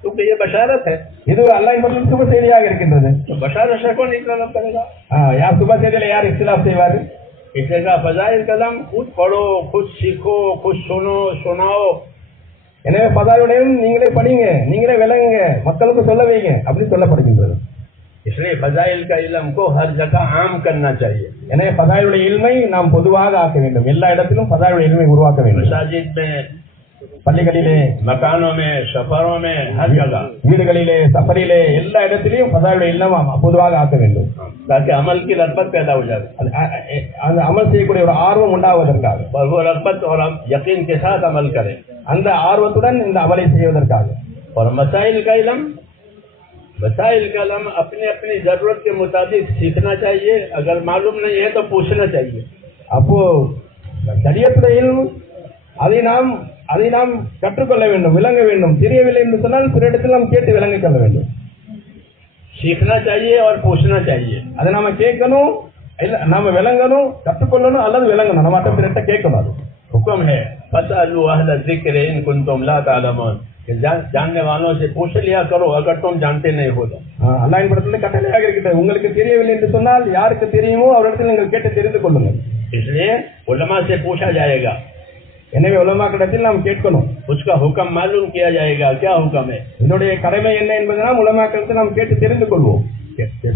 क्योंकि ये बशारत है, இது அல்லாஹ்வின் பக்கம் சுப செய்தியாக இருக்கின்றது. तो बशारत से कौन इख्तिलाफ करेगा। யார் சுப செய்தியில யார் இख्तिलाफ செய்வாரு। इसे का फजाइल कलम खुद पढ़ो, खुद सीखो, खुद सुनो, सुनाओ। எனவே பதாயுடையும் நீங்களே படிங்க, நீங்களே விளங்குங்க, மக்களுக்கு சொல்ல வைங்க அப்படின்னு சொல்லப்படுகின்றது. इसलिए फजाइल का इल्म को हर जगह आम करना चाहिए। எனவே பதாயுடைய இல்மை நாம் பொதுவாக ஆக்க வேண்டும், எல்லா இடத்திலும் பதாயுடைய இல்மை உருவாக்க வேண்டும். मसाजिद में, பள்ளிகளிலே, मकानों में, सफरों में, हर जगह, வீடுகளிலே, சஃபரிலே, எல்லா இடத்திலையும் பதாயுடைய இல்மை பொதுவாக ஆக்க வேண்டும், ताकि अमल की रगबत पैदा हो जाए, அந்த அமல் செய்யக்கூடிய ஒரு ஆர்வம் உண்டாவதற்காக, और वो रगबत और यकीन के साथ अमल करें, அந்த ஆர்வத்துடன் இந்த அமலை செய்வதற்காக. और मसाइल का इल्म अपने अपनी जरूरत के मुताबिक सीखना चाहिए, अगर मालूम नहीं है तो पूछना चाहिए। அப்போ ஷரியத்துடைய இல்ம் அதை நாம் கற்றுக்கொள்ள வேண்டும், விளங்க வேண்டும். தெரியவில்லை என்று சொன்னால் பிற இடத்தில் நாம் கேட்டு விளங்கிக் கொள்ள வேண்டும். सीखना चाहिए और पूछना चाहिए, அதை நாம கேட்கணும், இல்ல நாம விளங்கணும், கற்றுக்கொள்ளணும் அல்லது விளங்கணும், நம்ம மற்ற பிறட்ட கேட்கணும். அது हुक्म है फसअलू अहल ज़िक्र इन कुंतुम ला तअलमून, जानने वालों से पूछ लिया करो अगर तुम जानते नहीं हो तो। அல்லாஹ்வின் படத்தில் கட்டளையாக இருக்கிறது, உங்களுக்கு தெரியவில்லை என்று சொன்னால் யாருக்கு தெரியுமோ அவரிடத்தில் நீங்கள் கேட்டு தெரிந்து கொள்ளுங்கள். इसलिए उलमा से पूछा जाएगा, எனவே உலமாக்களிடத்தில் நாம் கேட்கணும். उसका हुक्म मालूम किया जाएगा क्या हुक्म है, இதனுடைய கடமை என்ன என்பதை நாம் உலமாக்களிடத்தில் நாம் கேட்டு தெரிந்து கொள்வோம்.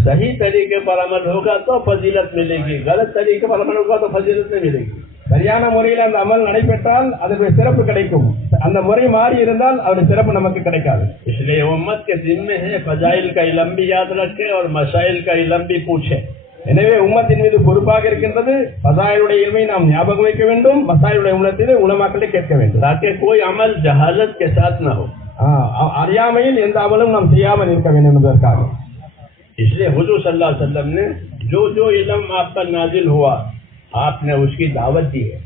सही तरीके पर अमल होगा तो फजीलत मिलेगी, गलत तरीके पर अमल होगा तो फजीलत नहीं मिलेगी. சரியான முறையில் அந்த அமல் நடைபெற்றால் அதனுடைய சிறப்பு கிடைக்கும், அந்த முறை மாறி இருந்தால் அதனுடைய சிறப்பு நமக்கு கிடைக்காது. इसलिए उम्मत के जिम्मे है फजाइल का इल्म भी याद रखे और मसाइल का इल्म भी पूछे. எனவே உம்மத்தின் மீது பொறுப்பாக இருக்கின்றது ஃபதாயிலுடைய இல்மை நாம் ஞாபகம் வைக்க வேண்டும், மசாயிலுடைய உலகத்திலே உலமாக்களை கேட்க வேண்டும். ताकि कोई अमल जहालत के साथ न हो, அறியாமையில் எந்த அமலும் நாம் செய்யாமல் இருக்க வேண்டும் என்பதற்காக. इसलिए हुजूर सल्लल्लाहु अलैहि वसल्लम ने जो इल्म आप पर नाजिल हुआ आपने उसकी दावत दी है.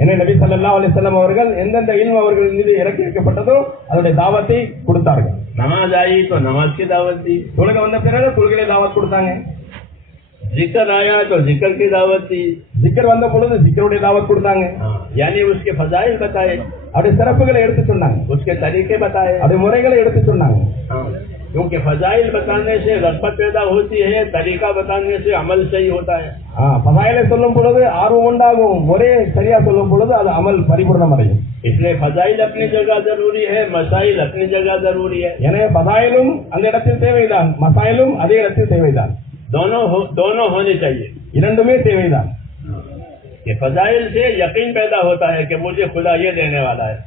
எனவே நபி ஸல்லல்லாஹு அலைஹி வஸல்லம் அவர்கள் எந்தெந்த இல்ம் அவர்கள் மீது இறக்கி வைக்கப்பட்டதோ அதனுடைய தாவத்தை கொடுத்தார்கள். नमाज आई तो नमाज की दावत दी, தொழுகை வந்த பிறகு தொழுகையை தாவத் கொடுத்தாங்க. जिक्र आया तो जिक्र की दावत दी, ஜிக்கர் வந்த பொழுது ஜிக்கருடைய தாவத் கொடுத்தாங்க. यानी उसके फजाइल बताए, அவருடைய சிறப்புகளை எடுத்து சொன்னாங்க, उसके तरीके बताए. அவருடைய முறைகளை எடுத்து சொன்னாங்க. क्योंकि फजाइल बताने से रग़बत पैदा होती है, तरीका बताने से अमल सही होता है. ஃபதாயிலை சொல்லும் பொழுது ஆர்வம் உண்டாகும், முறையை சரியா சொல்லும் பொழுது அது அமல் பரிபூர்ணம் அடையும். इसलिए फजाइल अपनी जगह जरूरी है, मसाइल अपनी जगह जरूरी है. எனவே ஃபதாயிலும் அந்த இடத்தில் தேவைதான், மசாயிலும் அதே இடத்தில் தேவைதான். दोनों होनी चाहिए, இரண்டுமே தேவைதான். ये फजाइल से यकीन पैदा होता है कि मुझे खुदा ये देने वाला है,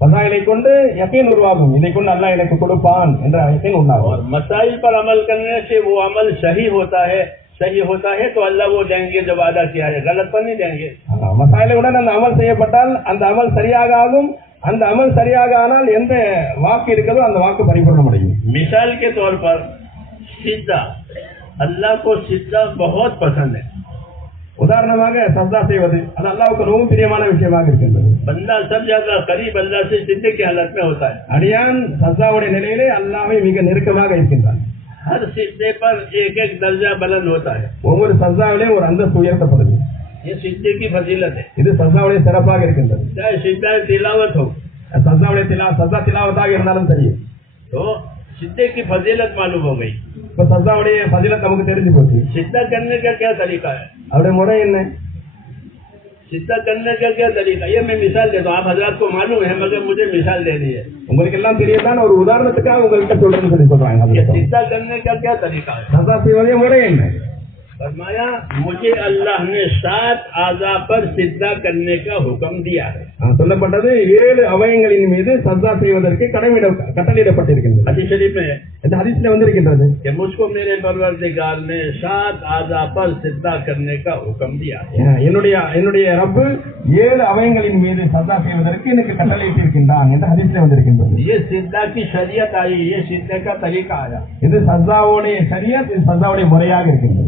ஃபதாயிலை கொண்டு யகீன் உருவாகும், இதை கொண்டு அல்லாஹ் எனக்கு கொடுப்பான் என்ற யகீன் உண்டாகும். और मसाइल पर अमल करने से वो अमल सही होता है तो अल्लाह वो देंगे जो वादा किया है, गलत पर नहीं देंगे. மசாயிலுடன் அந்த அமல் செய்யப்பட்டால் அந்த அமல் சரியாக ஆகும், அந்த அமல் சரியாக ஆனால் எந்த வாக்கு இருக்கிறதோ அந்த வாக்கு பரிபூர்ணம் அடையும். मिसाल के तौर पर सिद्धा, अल्लाह को सिद्धा बहुत पसंद है. உதாரணமாக சஜ்தா செய்வது அது அல்லாஹ்வுக்கு ரொம்ப பிரியமான விஷயமாக இருக்கின்றது. बंदा सब ज्यादा करीब अल्लाह से सिद्धे की हालत में होता है. அடியான் சஜ்தாவுடைய நிலையிலே அல்லாஹ்வை மிக நெருக்கமாக இருக்கின்றான். हर सिद्धे पर एक एक दर्जा बुलंद होता है. ஒவ்வொரு சஜ்தாவிலே ஒரு அந்தஸ்து உயர்த்தப்படுது. ये सिद्धे की फजीलत है. இது சஜ்தாவுடைய சிறப்பாக இருக்கின்றது. चाहे सिद्धा तिलावत हो, சஜ்தாவுடைய சஜ்தா திலாவத்தாக இருந்தாலும் சரி, तो सिद्धे की फजीलत मालूम हो गई. இப்போ சஜ்தாவுடைய ஃபஜீலத் நமக்கு தெரிஞ்சு போச்சு. सिद्धा करने का क्या तरीका है, அவருடைய முறை என்ன, सिद्धा करने का क्या तरीका, ये मैं मिसाल देता हूँ. आप हजरात को मालूम है मगर मुझे मिसाल देनी है. உங்களுக்கு எல்லாம் தெரியதான், ஒரு உதாரணத்துக்காக உங்கள்கிட்ட சொல்றேன்னு சொல்லி ये சொல்றாங்க. सिद्धा करने का क्या तरीका है. சஜ்தா செய்வதே முறை என்ன, फरमाया मुझे अल्लाह ने 7 आज़ा पर सिद्धा करने का हुक्म दिया है. சொல்லப்பட்டது 7 அவயங்களின் மீது சஜ்தா செய்வதற்கு கட்டளையிடப்பட்டிருக்கின்றது. हदीस शरीफ में இந்த ஹதீஸ்ல வந்திருக்கின்றது कि मुझको मेरे परवरदिगार ने 7 आज़ा पर सिद्धा करने का हुक्म दिया है. என்னுடைய ரப்பு 7 அவயங்களின் மீது சஜ்தா செய்வதற்கு எனக்கு கட்டளையிட்டிருக்கின்றான் என்று ஹதீஸ்ல வந்திருக்கின்றது. ये सिद्धा की शरीयत आई, ये सिद्धे का तरीका आया. இது சஜ்தாவுடைய ஷரியத், இது சஜ்தாவுடைய முறையாக இருக்கின்றது.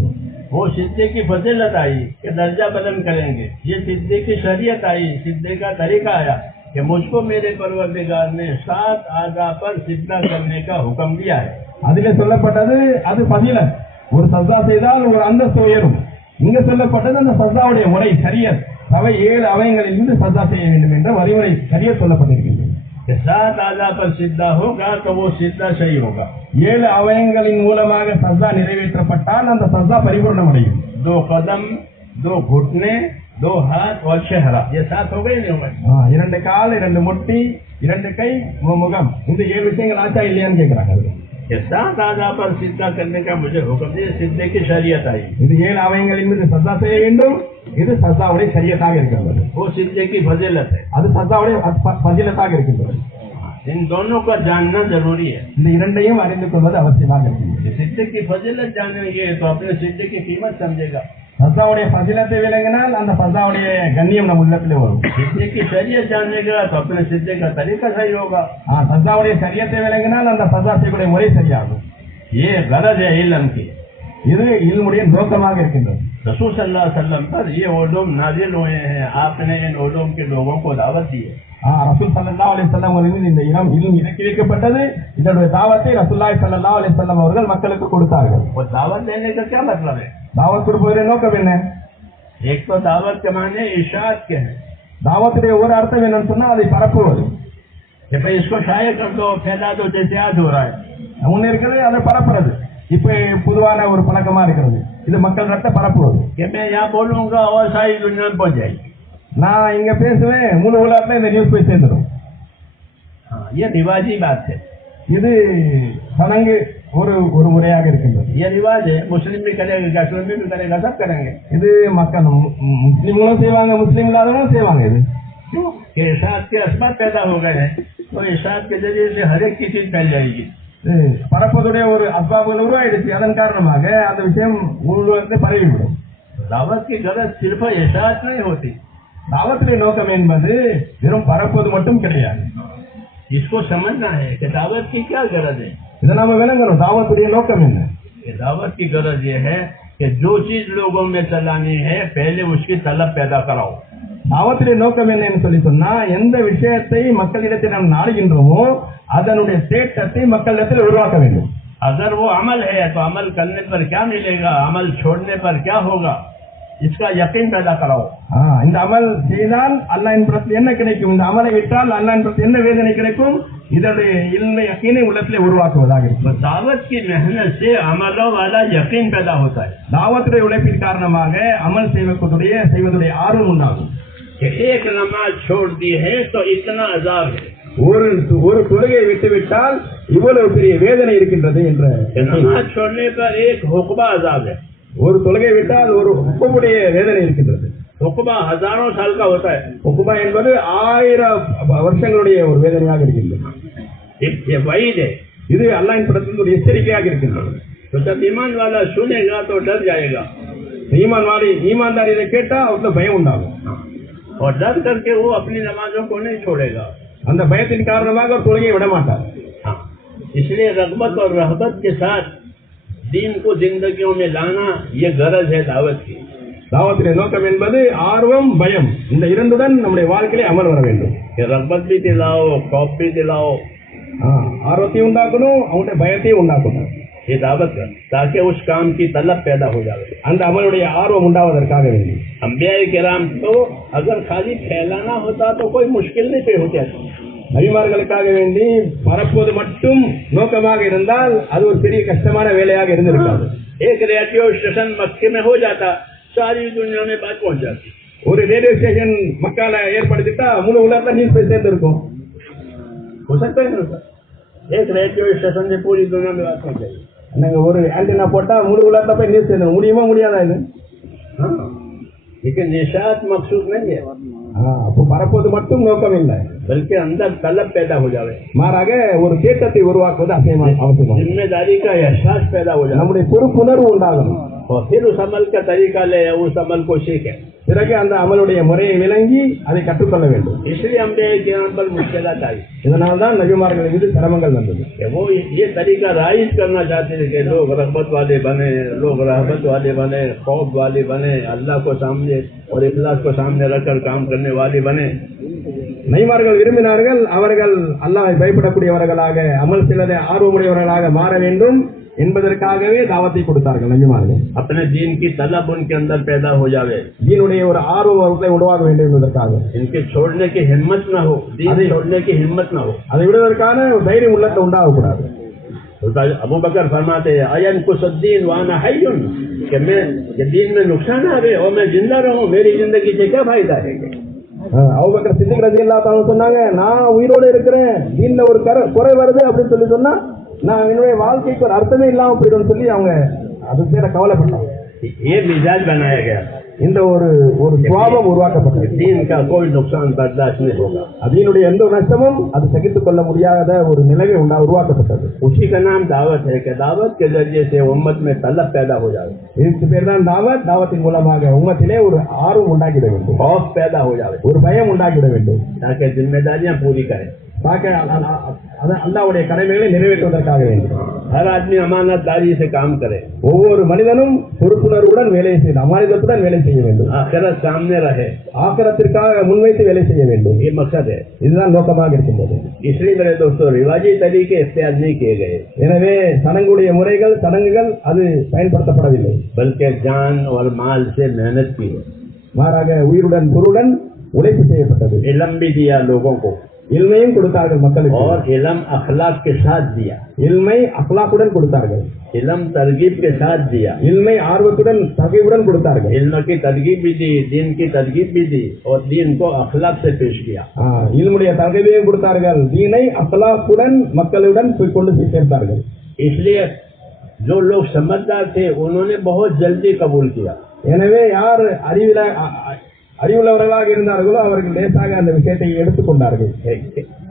वो सिद्धे की फजीलत आई कि दर्जा बुलंद करेंगे. ये सिद्धे की शरीयत आई, सिद्धे का तरीका आया कि मुझको मेरे परवरदिगार ने 7 आज़ा पर सिद्धा करने का हुक्म दिया है. அதிலே சொல்லப்பட்டது அது ஃபஜீலத், ஒரு சஜ்தா செய்தால் ஒரு அந்தஸ்து உயரும். இங்க சொல்லப்பட்டது அந்த சஜ்தாவுடைய முறை ஷரியத், அவை 7 அவயங்களில் இருந்து சஜ்தா செய்ய வேண்டும் என்ற வழிமுறை ஷரியத் சொல்லப்பட்டிருக்கின்றது. 7 आज़ा पर सिद्धा होगा तो वो सिद्धा सही होगा. 7 அவயங்களின் மூலமாக சஜ்தா நிறைவேற்றப்பட்டால் அந்த சஜ்தா பரிபூர்ணம் அடையும். 2 कदम, 2 घुटने, 2 हाथ और चेहरा, ये 7 हो गए नहीं हो गए. 2 கால், 2 முட்டி, 2 கை, முகம், இந்த 7 விஷயங்கள் ஆச்சா இல்லையான்னு கேட்கிறாங்க. ये 7 आज़ा पर सिद्धा करने का मुझे हुक्म दिया, सिद्धे की शरीयत आई. இது 7 அவயங்களின் மீது சஜ்தா செய்ய வேண்டும், இது சஜ்தாவுடைய ஷரியத்தாக இருக்கிறது. वो सिद्धे की फजीलत है. அது சஜ்தாவுடைய ஃபஜீலத்தாக இருக்கின்றது. इन दोनों का जानना जरूरी है. இந்த இரண்டையும் அறிந்து கொள்வது அவசியமாக இருக்கிறது. सिद्धे की फजीलत जानेंगे तो अपने सिद्धे की कीमत समझेगा. சஜ்தாவுடைய ஃபஜீலத்தை விளங்கினால் அந்த சஜ்தாவுடைய கண்ணியம் நம்ம உள்ளத்திலே வரும். सिद्धे की शरीयत जानेगा तो अपने सिद्धे का तरीका सही होगा. சஜ்தாவுடைய ஷரியத்தை விளங்கினால் அந்த சஜ்தா செய்யக்கூடிய முறை சரியாகும். ये गरज है इल्म की, இது இல்முடைய நோக்கமாக இருக்கின்றது. रसूल सल्लल्लाहु अलैहि वसल्लम पर ये उलूम नाजिल हुए हैं, आपने इन उलूम के लोगों को दावत दी है. ரசூல் ஸல்லல்லாஹு அலைஹி வஸல்லம் அவர்கள் இந்த இல்ம் இறக்கி வைக்கப்பட்டது. இதனுடைய தாவத்தை ரசூலுல்லாஹி ஸல்லல்லாஹு அலைஹி வஸல்லம் அவர்கள் மக்களுக்கு கொடுத்தார்கள். और दावत देने का क्या मतलब है, தாவத் கொடுப்பதன் நோக்கம் என்ன? एक तो दावत के माने इरशाद के हैं. தாவத்துடைய ஒரு அர்த்தம் என்னன்னு சொன்னா அதை பரப்புவது. कि भाई इसको शाये कर दो, फैला दो, जैसे आज हो रहा है. முன்ன இருக்கிறது அதை பரப்புறது. இப்ப பொதுவான ஒரு பழக்கமா இருக்கிறது இது மக்கள் ரத்த பரப்புவது. कि मैं यहाँ बोलूंगा और सारी दुनिया में पहुंच जाएगी. நான் இங்க பேசுவேன், முழு உலகத்துல இந்த நியூஸ் போய் சேர்ந்துடும். ये रिवाजी बात है. இது சடங்கு ஒரு ஒரு முறையாக இருக்கின்றது. ये रिवाज है. मुस्लिम भी करेगा, काश्मीर भी करेगा, सब करेंगे. இது மக்கள் முஸ்லிம்களும் செய்வாங்க, முஸ்லிம் இல்லாதவங்களும் செய்வாங்க. இது कि इरशाद के असबाब पैदा हो गए हैं, तो इरशाद के जरिए से हर एक की चीज फैल जाएगी. பரப்பதுடைய ஒரு அஸ்பாபுகள் உருவாயிடுச்சு. அதன் காரணமாக அந்த விஷயம் உலகத்தை பரவிவிடும். दावत की गरज सिर्फ इरशाद नहीं होती. தாவத்துடைய நோக்கம் என்பது வெறும் பரப்புவது மட்டும் கிடையாது. इसको समझना है कि दावत की क्या गरज है. இதை நாம விளங்கணும். தாவத்துடைய நோக்கம் என்ன? दावत की गरज ये है कि जो चीज लोगों में चलानी है पहले उसकी तलब पैदा कराओ. தாவத்துடைய நோக்கம் என்னன்னு சொல்லி சொன்னா, எந்த விஷயத்தை மக்களிடத்தில் நாம் நாடுகின்றோமோ அதனுடைய தேட்டத்தை மக்களிடத்தில் உருவாக்க வேண்டும். अगर वो अमल है तो अमल करने पर क्या मिलेगा, अमल छोड़ने पर क्या होगा, इसका यकीन पैदा कराओ. இந்த அமல் செய்தால் அல்லாஹ்வின் புறத்தில் என்ன கிடைக்கும், இந்த அமலை விட்டால் அல்லாஹ்வின் புறத்தில் என்ன வேதனை கிடைக்கும், இதனுடைய இல்மை யக்கீனை உள்ளத்திலே உருவாக்குவதாக இருக்கும். दावत की मेहनत से अमलों वाला यकीन पैदा होता है. தாவத்துடைய உழைப்பின் காரணமாக அமல் செய்வதுடைய ஆர்வம் உண்டாகும். कि एक नमाज छोड़ दी है तो इतना अजाब है. ஒரு தொழுகையை விட்டுவிட்டால் இவ்வளவு பெரிய வேதனை இருக்கின்றது என்ற. नमाज छोड़ने पर एक हुक्बा अजाब है. ஒரு தொழுகை விட்டால் ஒரு ஹுக்குமுடைய வேதனை இருக்கின்றது. हुक्बा हजारों साल का होता है. ஹுக்குமா என்பது 1000 வருஷங்களுடைய ஒரு வேதனையாக இருக்கின்றது. ये वईद है. இது அல்லாஹ்வின் புறத்தில் ஒரு எச்சரிக்கையாக இருக்கின்றது. तो जब ईमान वाला सुनेगा तो डर जाएगा. ईमानदार इதை கேட்டா அவருக்கு பயம் உண்டாகும். और डर करके वो अपनी नमाजों को नहीं छोड़ेगा. அந்த பயத்தின் காரணமாக அவர் தொழுகையை விட மாட்டார். इसलिए रगबत और रहबत के साथ दीन को जिंदगियों में लाना ये गरज है दावत की. தாவத்துடைய நோக்கம் என்பது ஆர்வம், பயம், இந்த இரண்டுடன் நம்முடைய வாழ்க்கையிலே அமல் வர வேண்டும். रगबत भी दिलाओ, खौफ भी दिलाओ. ஆர்வத்தையும் உண்டாக்கணும், அவங்களுடைய பயத்தையும் உண்டாக்கணும். ये दावत कर ताकि उस काम की तलब पैदा हो जाए. அந்த அமலுடைய ஆர்வம் உண்டாவதற்காக வேண்டும். अंबिया किराम तो अगर खाली फैलाना होता तो कोई मुश्किल नहीं पे होती. நபிமார்களுக்காக வேண்டி பரப்புவது மட்டும் நோக்கமாக இருந்தால் அது ஒரு பெரிய கஷ்டமான வேலையாக இருந்திருக்காது. एक रेडियो स्टेशन मक्के में हो जाता, सारी दुनिया में बात पहुंच जाती. ஒரு ரேடியோ ஸ்டேஷன் மக்கால ஏற்படுத்திட்டா முழு உலகத்துல நியூஸ் போய் சேர்ந்திருக்கும். हो सकता है ना. एक रेडियो स्टेशन से पूरी दुनिया में बात पहुंच जाएगी. நாங்க ஒரு ஆண்டனா போட்டா முழு உலகத்துல போய் நியூஸ் சேர்ந்து முடியுமா முடியாதா இது? लेकिन निशात मकसूद नहीं है. அப்போ பரப்புவது மட்டும் நோக்கம் இல்லை, बल्कि अंदर तलब पैदा हो जाए. மாறாக ஒரு தேட்டத்தை உருவாக்குவது அவசியம். जिम्मेदारी का एहसास पैदा हो जाए. நம்முடைய பொறுப்புணர்வு உண்டாகணும். और फिर उस अमल का तरीका ले, उस अमल को सीखे. பிறகு அந்த அமலுடைய முறையை விளங்கி அதை கற்றுக்கொள்ள வேண்டும். इसलिए अंबिया किराम पर मुश्किलात आई. இதனால்தான் நபிமார்கள் மீது சிரமங்கள் வந்தது. वो ये तरीका राइज करना चाहते थे कि लोग रहमत वाले बने, लोग रहमत वाले बने, खौफ वाले बने, अल्लाह को सामने और इखलास को सामने रखकर काम करने वाले बने. நபிமார்கள் விரும்பினார்கள் அவர்கள் அல்லாஹ்வை பயப்படக்கூடியவர்களாக, அமல் செய்வதை ஆர்வமுடையவர்களாக மாற வேண்டும் என்பதற்காகவே தாவத்தை கொடுத்தார்கள் நபிமார்கள். अपने दीन की तलब उनके अंदर पैदा हो जावे. दीनुடைய ஒரு आर्वம் அவர்களை உருவாக வேண்டும் என்பதற்காக. इनके छोड़ने की हिम्मत न हो, दीन छोड़ने की हिम्मत न हो. அதை விடுவதற்கான தைரியம் உள்ளத்தில் உண்டாகக்கூடாது. अबू बकर फरमाते हैं अयन कुसद्दीन वाना हय्युन, कि मैं दीन में नुकसान आवे और मैं जिंदा रहूं, मेरी जिंदगी से क्या फायदा है. அபூபக்கர் சித்திக் ரலியல்லாஹு அன்ஹு சொன்னாங்க, நான் உயிரோடு இருக்கிறேன், தீன்ல ஒரு குறை வருது அப்படின்னு சொல்லி சொன்னா நான் என்னுடைய வாழ்க்கைக்கு ஒரு அர்த்தமே இல்லாம போயிடும் சொல்லி அவங்க அது பேர கவலைப்பட்டாங்க. ये मिजाज बनाया गया. இந்த ஒரு சுபாவம் உருவாக்கப்பட்டது. दीन का कोई नुकसान बर्दाश्त नहीं होगा. அதனுடைய எந்த ஒரு நஷ்டமும் அது சகித்துக் கொள்ள முடியாத ஒரு நிலைமை உருவாக்கப்பட்டது. उसी का नाम दावत है कि दावत के जरिए से उम्मत में तलब पैदा हो जाए. இதுக்கு பேர் தான் தாவத். தாவத்தின் மூலமாக உம்மத்திலே ஒரு ஆர்வம் உண்டாகிட வேண்டும், खौफ पैदा हो जाए, ஒரு பயம் உண்டாகிட வேண்டும், ताकि जिम्मेदारियां पूरी करें, அல்லாஹ்வுடைய கடமைகளை நிறைவேற்றுவதற்காக வேண்டும். हर आदमी अमानतदारी से काम करे. ஒவ்வொரு மனிதனும் பொறுப்புணர்வுடன் வேலை செய்ய, அமானிதத்துடன் வேலை செய்ய வேண்டும். आखिरत सामने रहे, ஆக்கிரத்திற்காக முன்வைத்து வேலை செய்ய வேண்டும். ये मकसद है. இதுதான் நோக்கமாக இருக்கின்றது. इसलिए मेरे दोस्तों रिवाजी तरीके इख्तियार नहीं किए गए. எனவே சடங்குடைய முறைகள், சடங்குகள் அது பயன்படுத்தப்படவில்லை, बल्कि जान और माल से मेहनत की. மாறாக உயிருடன் பொருளுடன் உழைப்பு செய்யப்பட்டது. इल्म भी दिया लोगों को இல்மையும் கொடுத்தார்கள் மக்களுக்கு. और इल्म अखलाक के साथ दिया. இல்மை அக்லாக்குடன் கொடுத்தார்கள். इल्म तरगीब के साथ दिया. இல்மை ஆர்வத்துடன் தகைவுடன் கொடுத்தார்கள். इल्म की तरगीब भी दी, दीन की तरगीब भी दी और दीन को अखलाक से पेश किया. இல்முடைய தகைவையும் கொடுத்தார்கள், தீனை அக்லாக்குடன் மக்களுடன் கொண்டு சேர்த்தார்கள். इसलिए जो लोग समझदार थे उन्होंने बहुत जल्दी कबूल किया. எனவே யார் அறிவுள்ளவர்களாக இருந்தார்களோ அவர்கள் லேசாக அந்த விஷயத்தை எடுத்துக்கொண்டார்கள்.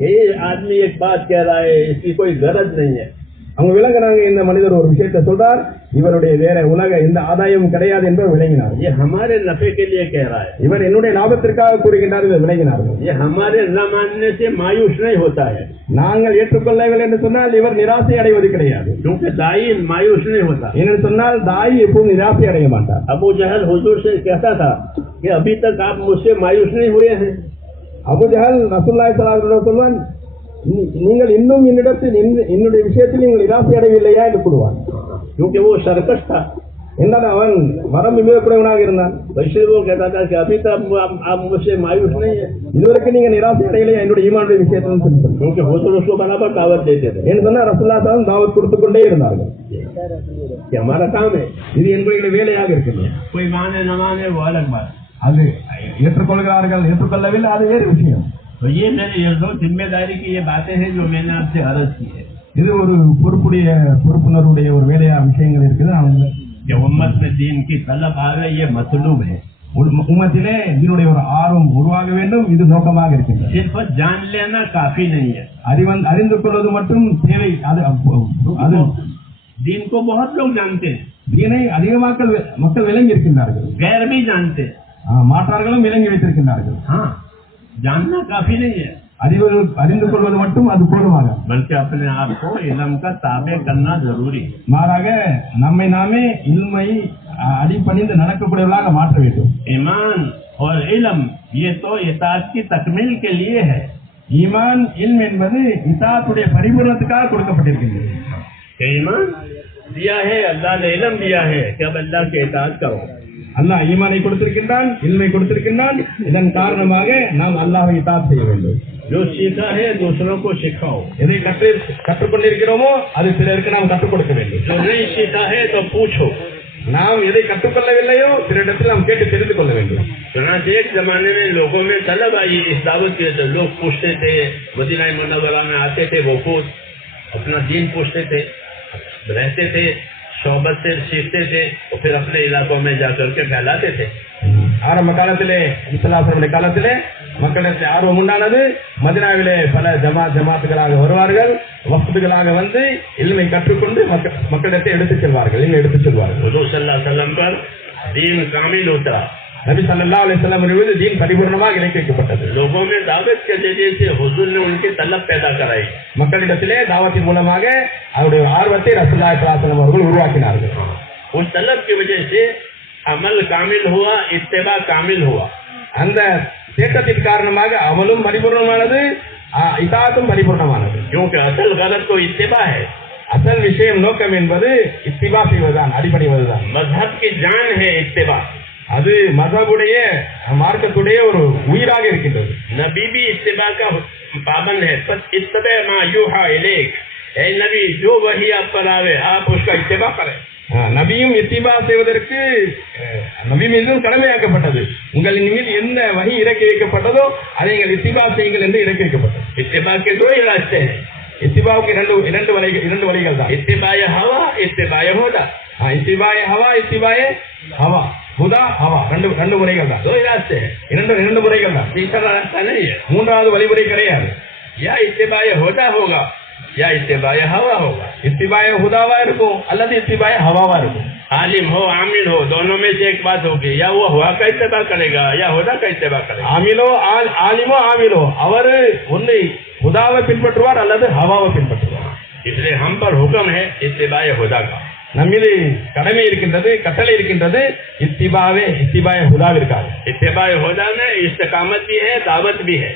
ये आदमी एक बात कह रहा है, इसकी कोई गरज नहीं है. அவங்க விளங்கினாங்க, இந்த மனிதர் ஒரு விஷயத்தை சொல்றார், இவருடைய வேற உலக எந்த ஆதாயமும் கிடையாது என்று விளங்கினார். ये हमारे नफे के लिए कह रहा है. இவர் என்னுடைய லாபத்திற்காக கூறுகின்றார் என்று விளங்கினார்கள். ये हमारे न मानने से मायूस नहीं होता है. நாங்கள் ஏற்றுக்கொள்ளவில்லை என்று சொன்னால் இவர் நிராசை அடைவது கிடையாது. क्योंकि दाई मायूस नहीं होता. என்று சொன்னால் தாய் எப்பவும் நிராசை அடைய மாட்டார். अबू जहल हुजूर से कहता था कि अभी तक आप मुझसे मायूस नहीं हुए हैं. அபூ ஜஹல் ரசூலுல்லாஹி ஸல்லல்லாஹு அலைஹி வஸல்லம் சொல்வான், நீங்கள் இன்னும் என்னுடைய விஷயத்தில் நீங்கள் நிராசை அடையவில்லையா என்று கூறுவார். क्योंकि वो सरकश था. என்றால் அவன் வரம்பு மீறக்கூடியவனாக இருந்தான். वैसे वो कहता था कि अभी तक आप मुझसे मायूस नहीं है. இதுவரைக்கும் நீங்க நிராசை அடையலையா என்னுடைய ஈமானுடைய விஷயத்தில் சொல்லி. क्योंकि हुजूर उसको बराबर दावत देते थे. என்று சொன்னா ரசூலுல்லாஹி ஸல்லல்லாஹு அலைஹி வஸல்லம் தாவத் கொடுத்து கொண்டே இருந்தார்கள். ये हमारा काम है. இது எங்களுடைய வேலையாக இருக்கிறது. कोई माने न माने वो अलग बात. அது ஏற்றுக்கொள்கிறார்கள் ஏற்றுக்கொள்ளவில்லை அது வேறு விஷயம். तो ये मेरी ये दो जिम्मेदारी की ये बातें हैं जो मैंने आपसे अर्ज की है. இது ஒரு பொறுப்புணர்வுடைய ஒரு வேலையா விஷயங்கள் இருக்குது. कि उम्मत में दीन की तलब आ रही है, मतलूब है. உம்மத்திலே இதனுடைய ஒரு ஆர்வம் உருவாக வேண்டும், இது நோக்கமாக இருக்கின்றது. सिर्फ जान लेना काफी नहीं है. அறிந்து கொள்வது மட்டும் தேவை. அது दीन को बहुत लोग जानते हैं. दीனை அதிகமாக மக்கள் விளங்கி இருக்கின்றார்கள். गैर भी जानते हैं. மாற்றார்களும் விளங்கி வைத்திருக்கின்றார்கள். हाँ, जानना काफी नहीं है. அறிந்து கொள்வது மட்டும் அது போதுமாக. बल्कि अपने आप को इल्म का ताबे करना जरूरी है. மாறாக நம்மை நாமே இல்மை அடிபணிந்து நடக்கக்கூடியவர்களாக மாற்ற வேண்டும். ईमान और इल्म ये तो इताअत की तकमील के लिए है. ஈமான் இல்ம் என்பது இத்தாஅத்துடைய பரிபூரணத்துக்காக கொடுக்கப்பட்டிருக்கின்றது. ईमान दिया है, अल्लाह ने इल्म दिया है कि अब अल्लाह के इताअत करो. அல்லாஹ் ஈமானை கொடுத்திருக்கின்றான், இல்மை கொடுத்திருக்கின்றான். இதன் காரணமாக நாம் அல்லாஹ்வை இத்தாஅத் செய்ய வேண்டும். जो सीखा है दूसरों को सिखाओ. எதை கற்றுக்கொண்டிருக்கிறோமோ அது பிறருக்கு நாம் கற்றுக் கொடுக்க வேண்டும். जो नहीं सीखा है तो पूछो. நாம் எதை கற்றுக்கொள்ளவில்லையோ பிறரிடத்தில் நாம் கேட்டு தெரிந்து கொள்ள வேண்டும். एक जमाने में लोगों में तलब आई इस दावत के, तो लोग पूछते थे, मदीना मुनव्वरा में आते थे, वो खुद अपना दीन पूछते थे, रहते थे, सोबत से सीखते थे और फिर अपने इलाकों में जाकर के फैलाते थे. ஆரம்ப காலத்திலே இஸ்லாமுடைய காலத்திலே மக்களுக்கு ஆர்வம் உண்டானது. மதீனாவிலே பல ஜமாத்துகளாக வருவார்கள், வஃப்துகளாக வந்து இல்மை கற்றுக்கொண்டு மக்களிடத்தை எடுத்துச் செல்வார்கள், இல்மை எடுத்துச் செல்வார்கள். हुजूर सल्लल्लाहु अलैहि वसल्लम पर दीन कामिल उतरा. नबी सल्लल्लाहु अलैहि वसल्लम மீது दीन பரிபூர்ணமாக இறக்கி வைக்கப்பட்டது. लोगों में दावत के जरिए से हुजूर ने उनकी तलब पैदा कराई. மக்களிடத்திலே தாவத்தின் மூலமாக அவருடைய ஆர்வத்தை ரசூலுல்லாஹி ஸல்லல்லாஹு அலைஹி வஸல்லம் அவர்கள் உருவாக்கினார்கள். उस तलब की वजह से अमल कामिल हुआ, इत्तिबा कामिल हुआ. அந்த தேட்டத்தின் காரணமாக அமலும் பரிபூர்ணமானது, இதாத்தும் பரிபூர்ணமானது. क्योंकि असल गलत तो इत्तिबा है. அசல் விஷயம் நோக்கம் என்பது இத்திபா செய்வதுதான், அடிபணிவதுதான். मजहब की जान है इत्तिबा. அது மதகுடைய மார்க்கத்துடைய ஒரு உயிராக இருக்கின்றது. नबी भी इत्तिबा का पाबंद है. बस इत्तिबा मा यूहा इलैक. ऐ नबी, जो वही आप पर आवे आप उसका इत्तिबा करें. நபியும் இத்திபா செய்வதற்கு நபி மீதும் கடமையாக்கப்பட்டது. உங்களின் மீது என்ன வகை இறக்கி வைக்கப்பட்டதோ அதை நீங்கள் இத்திபா செய்யுங்கள் என்று இறக்கி வைக்கப்பட்டது. इत्तिबा के दो ही रास्ते हैं. இத்திபாவுக்கு இரண்டு வழிகள் தான். इत्तिबाए हवा, इत्तिबाए हुदा. இத்திபாய ஹவா, இத்திபாய ஹவா, ஹுதா ஹவா, ரெண்டு முறைகள் தான். दो ही रास्ते हैं. இரண்டு முறைகள் தான். तीसरा रास्ता नहीं है. மூன்றாவது வழிமுறை கிடையாது. या इत्तिबाए हुदा होगा या इत्तिबाए हवा होगा. इत्तिबाए हुदावा இருக்கும் அல்லது इत्तिबाए हवावा இருக்கும். आलिम हो आमिल हो, दोनों में से एक बात होगी. या वो हुआ का इत्तिबा करेगा या हुदा का इत्तिबा करेगा. ஆலிமோ ஆமிலோ அவர் ஒன்றை ஹுதாவை பின்பற்றுவார் அல்லது ஹவாவை பின்பற்றுவார். इसलिए हम पर हुक्म है इत्तिबाए हुदा का. நம்மீது கடமை இருக்கின்றது, கட்டளை இருக்கின்றது இத்திபாய ஹுதாவிற்காக. इत्तिबाए हुदा में इस्तिकामत भी है, दावत भी है.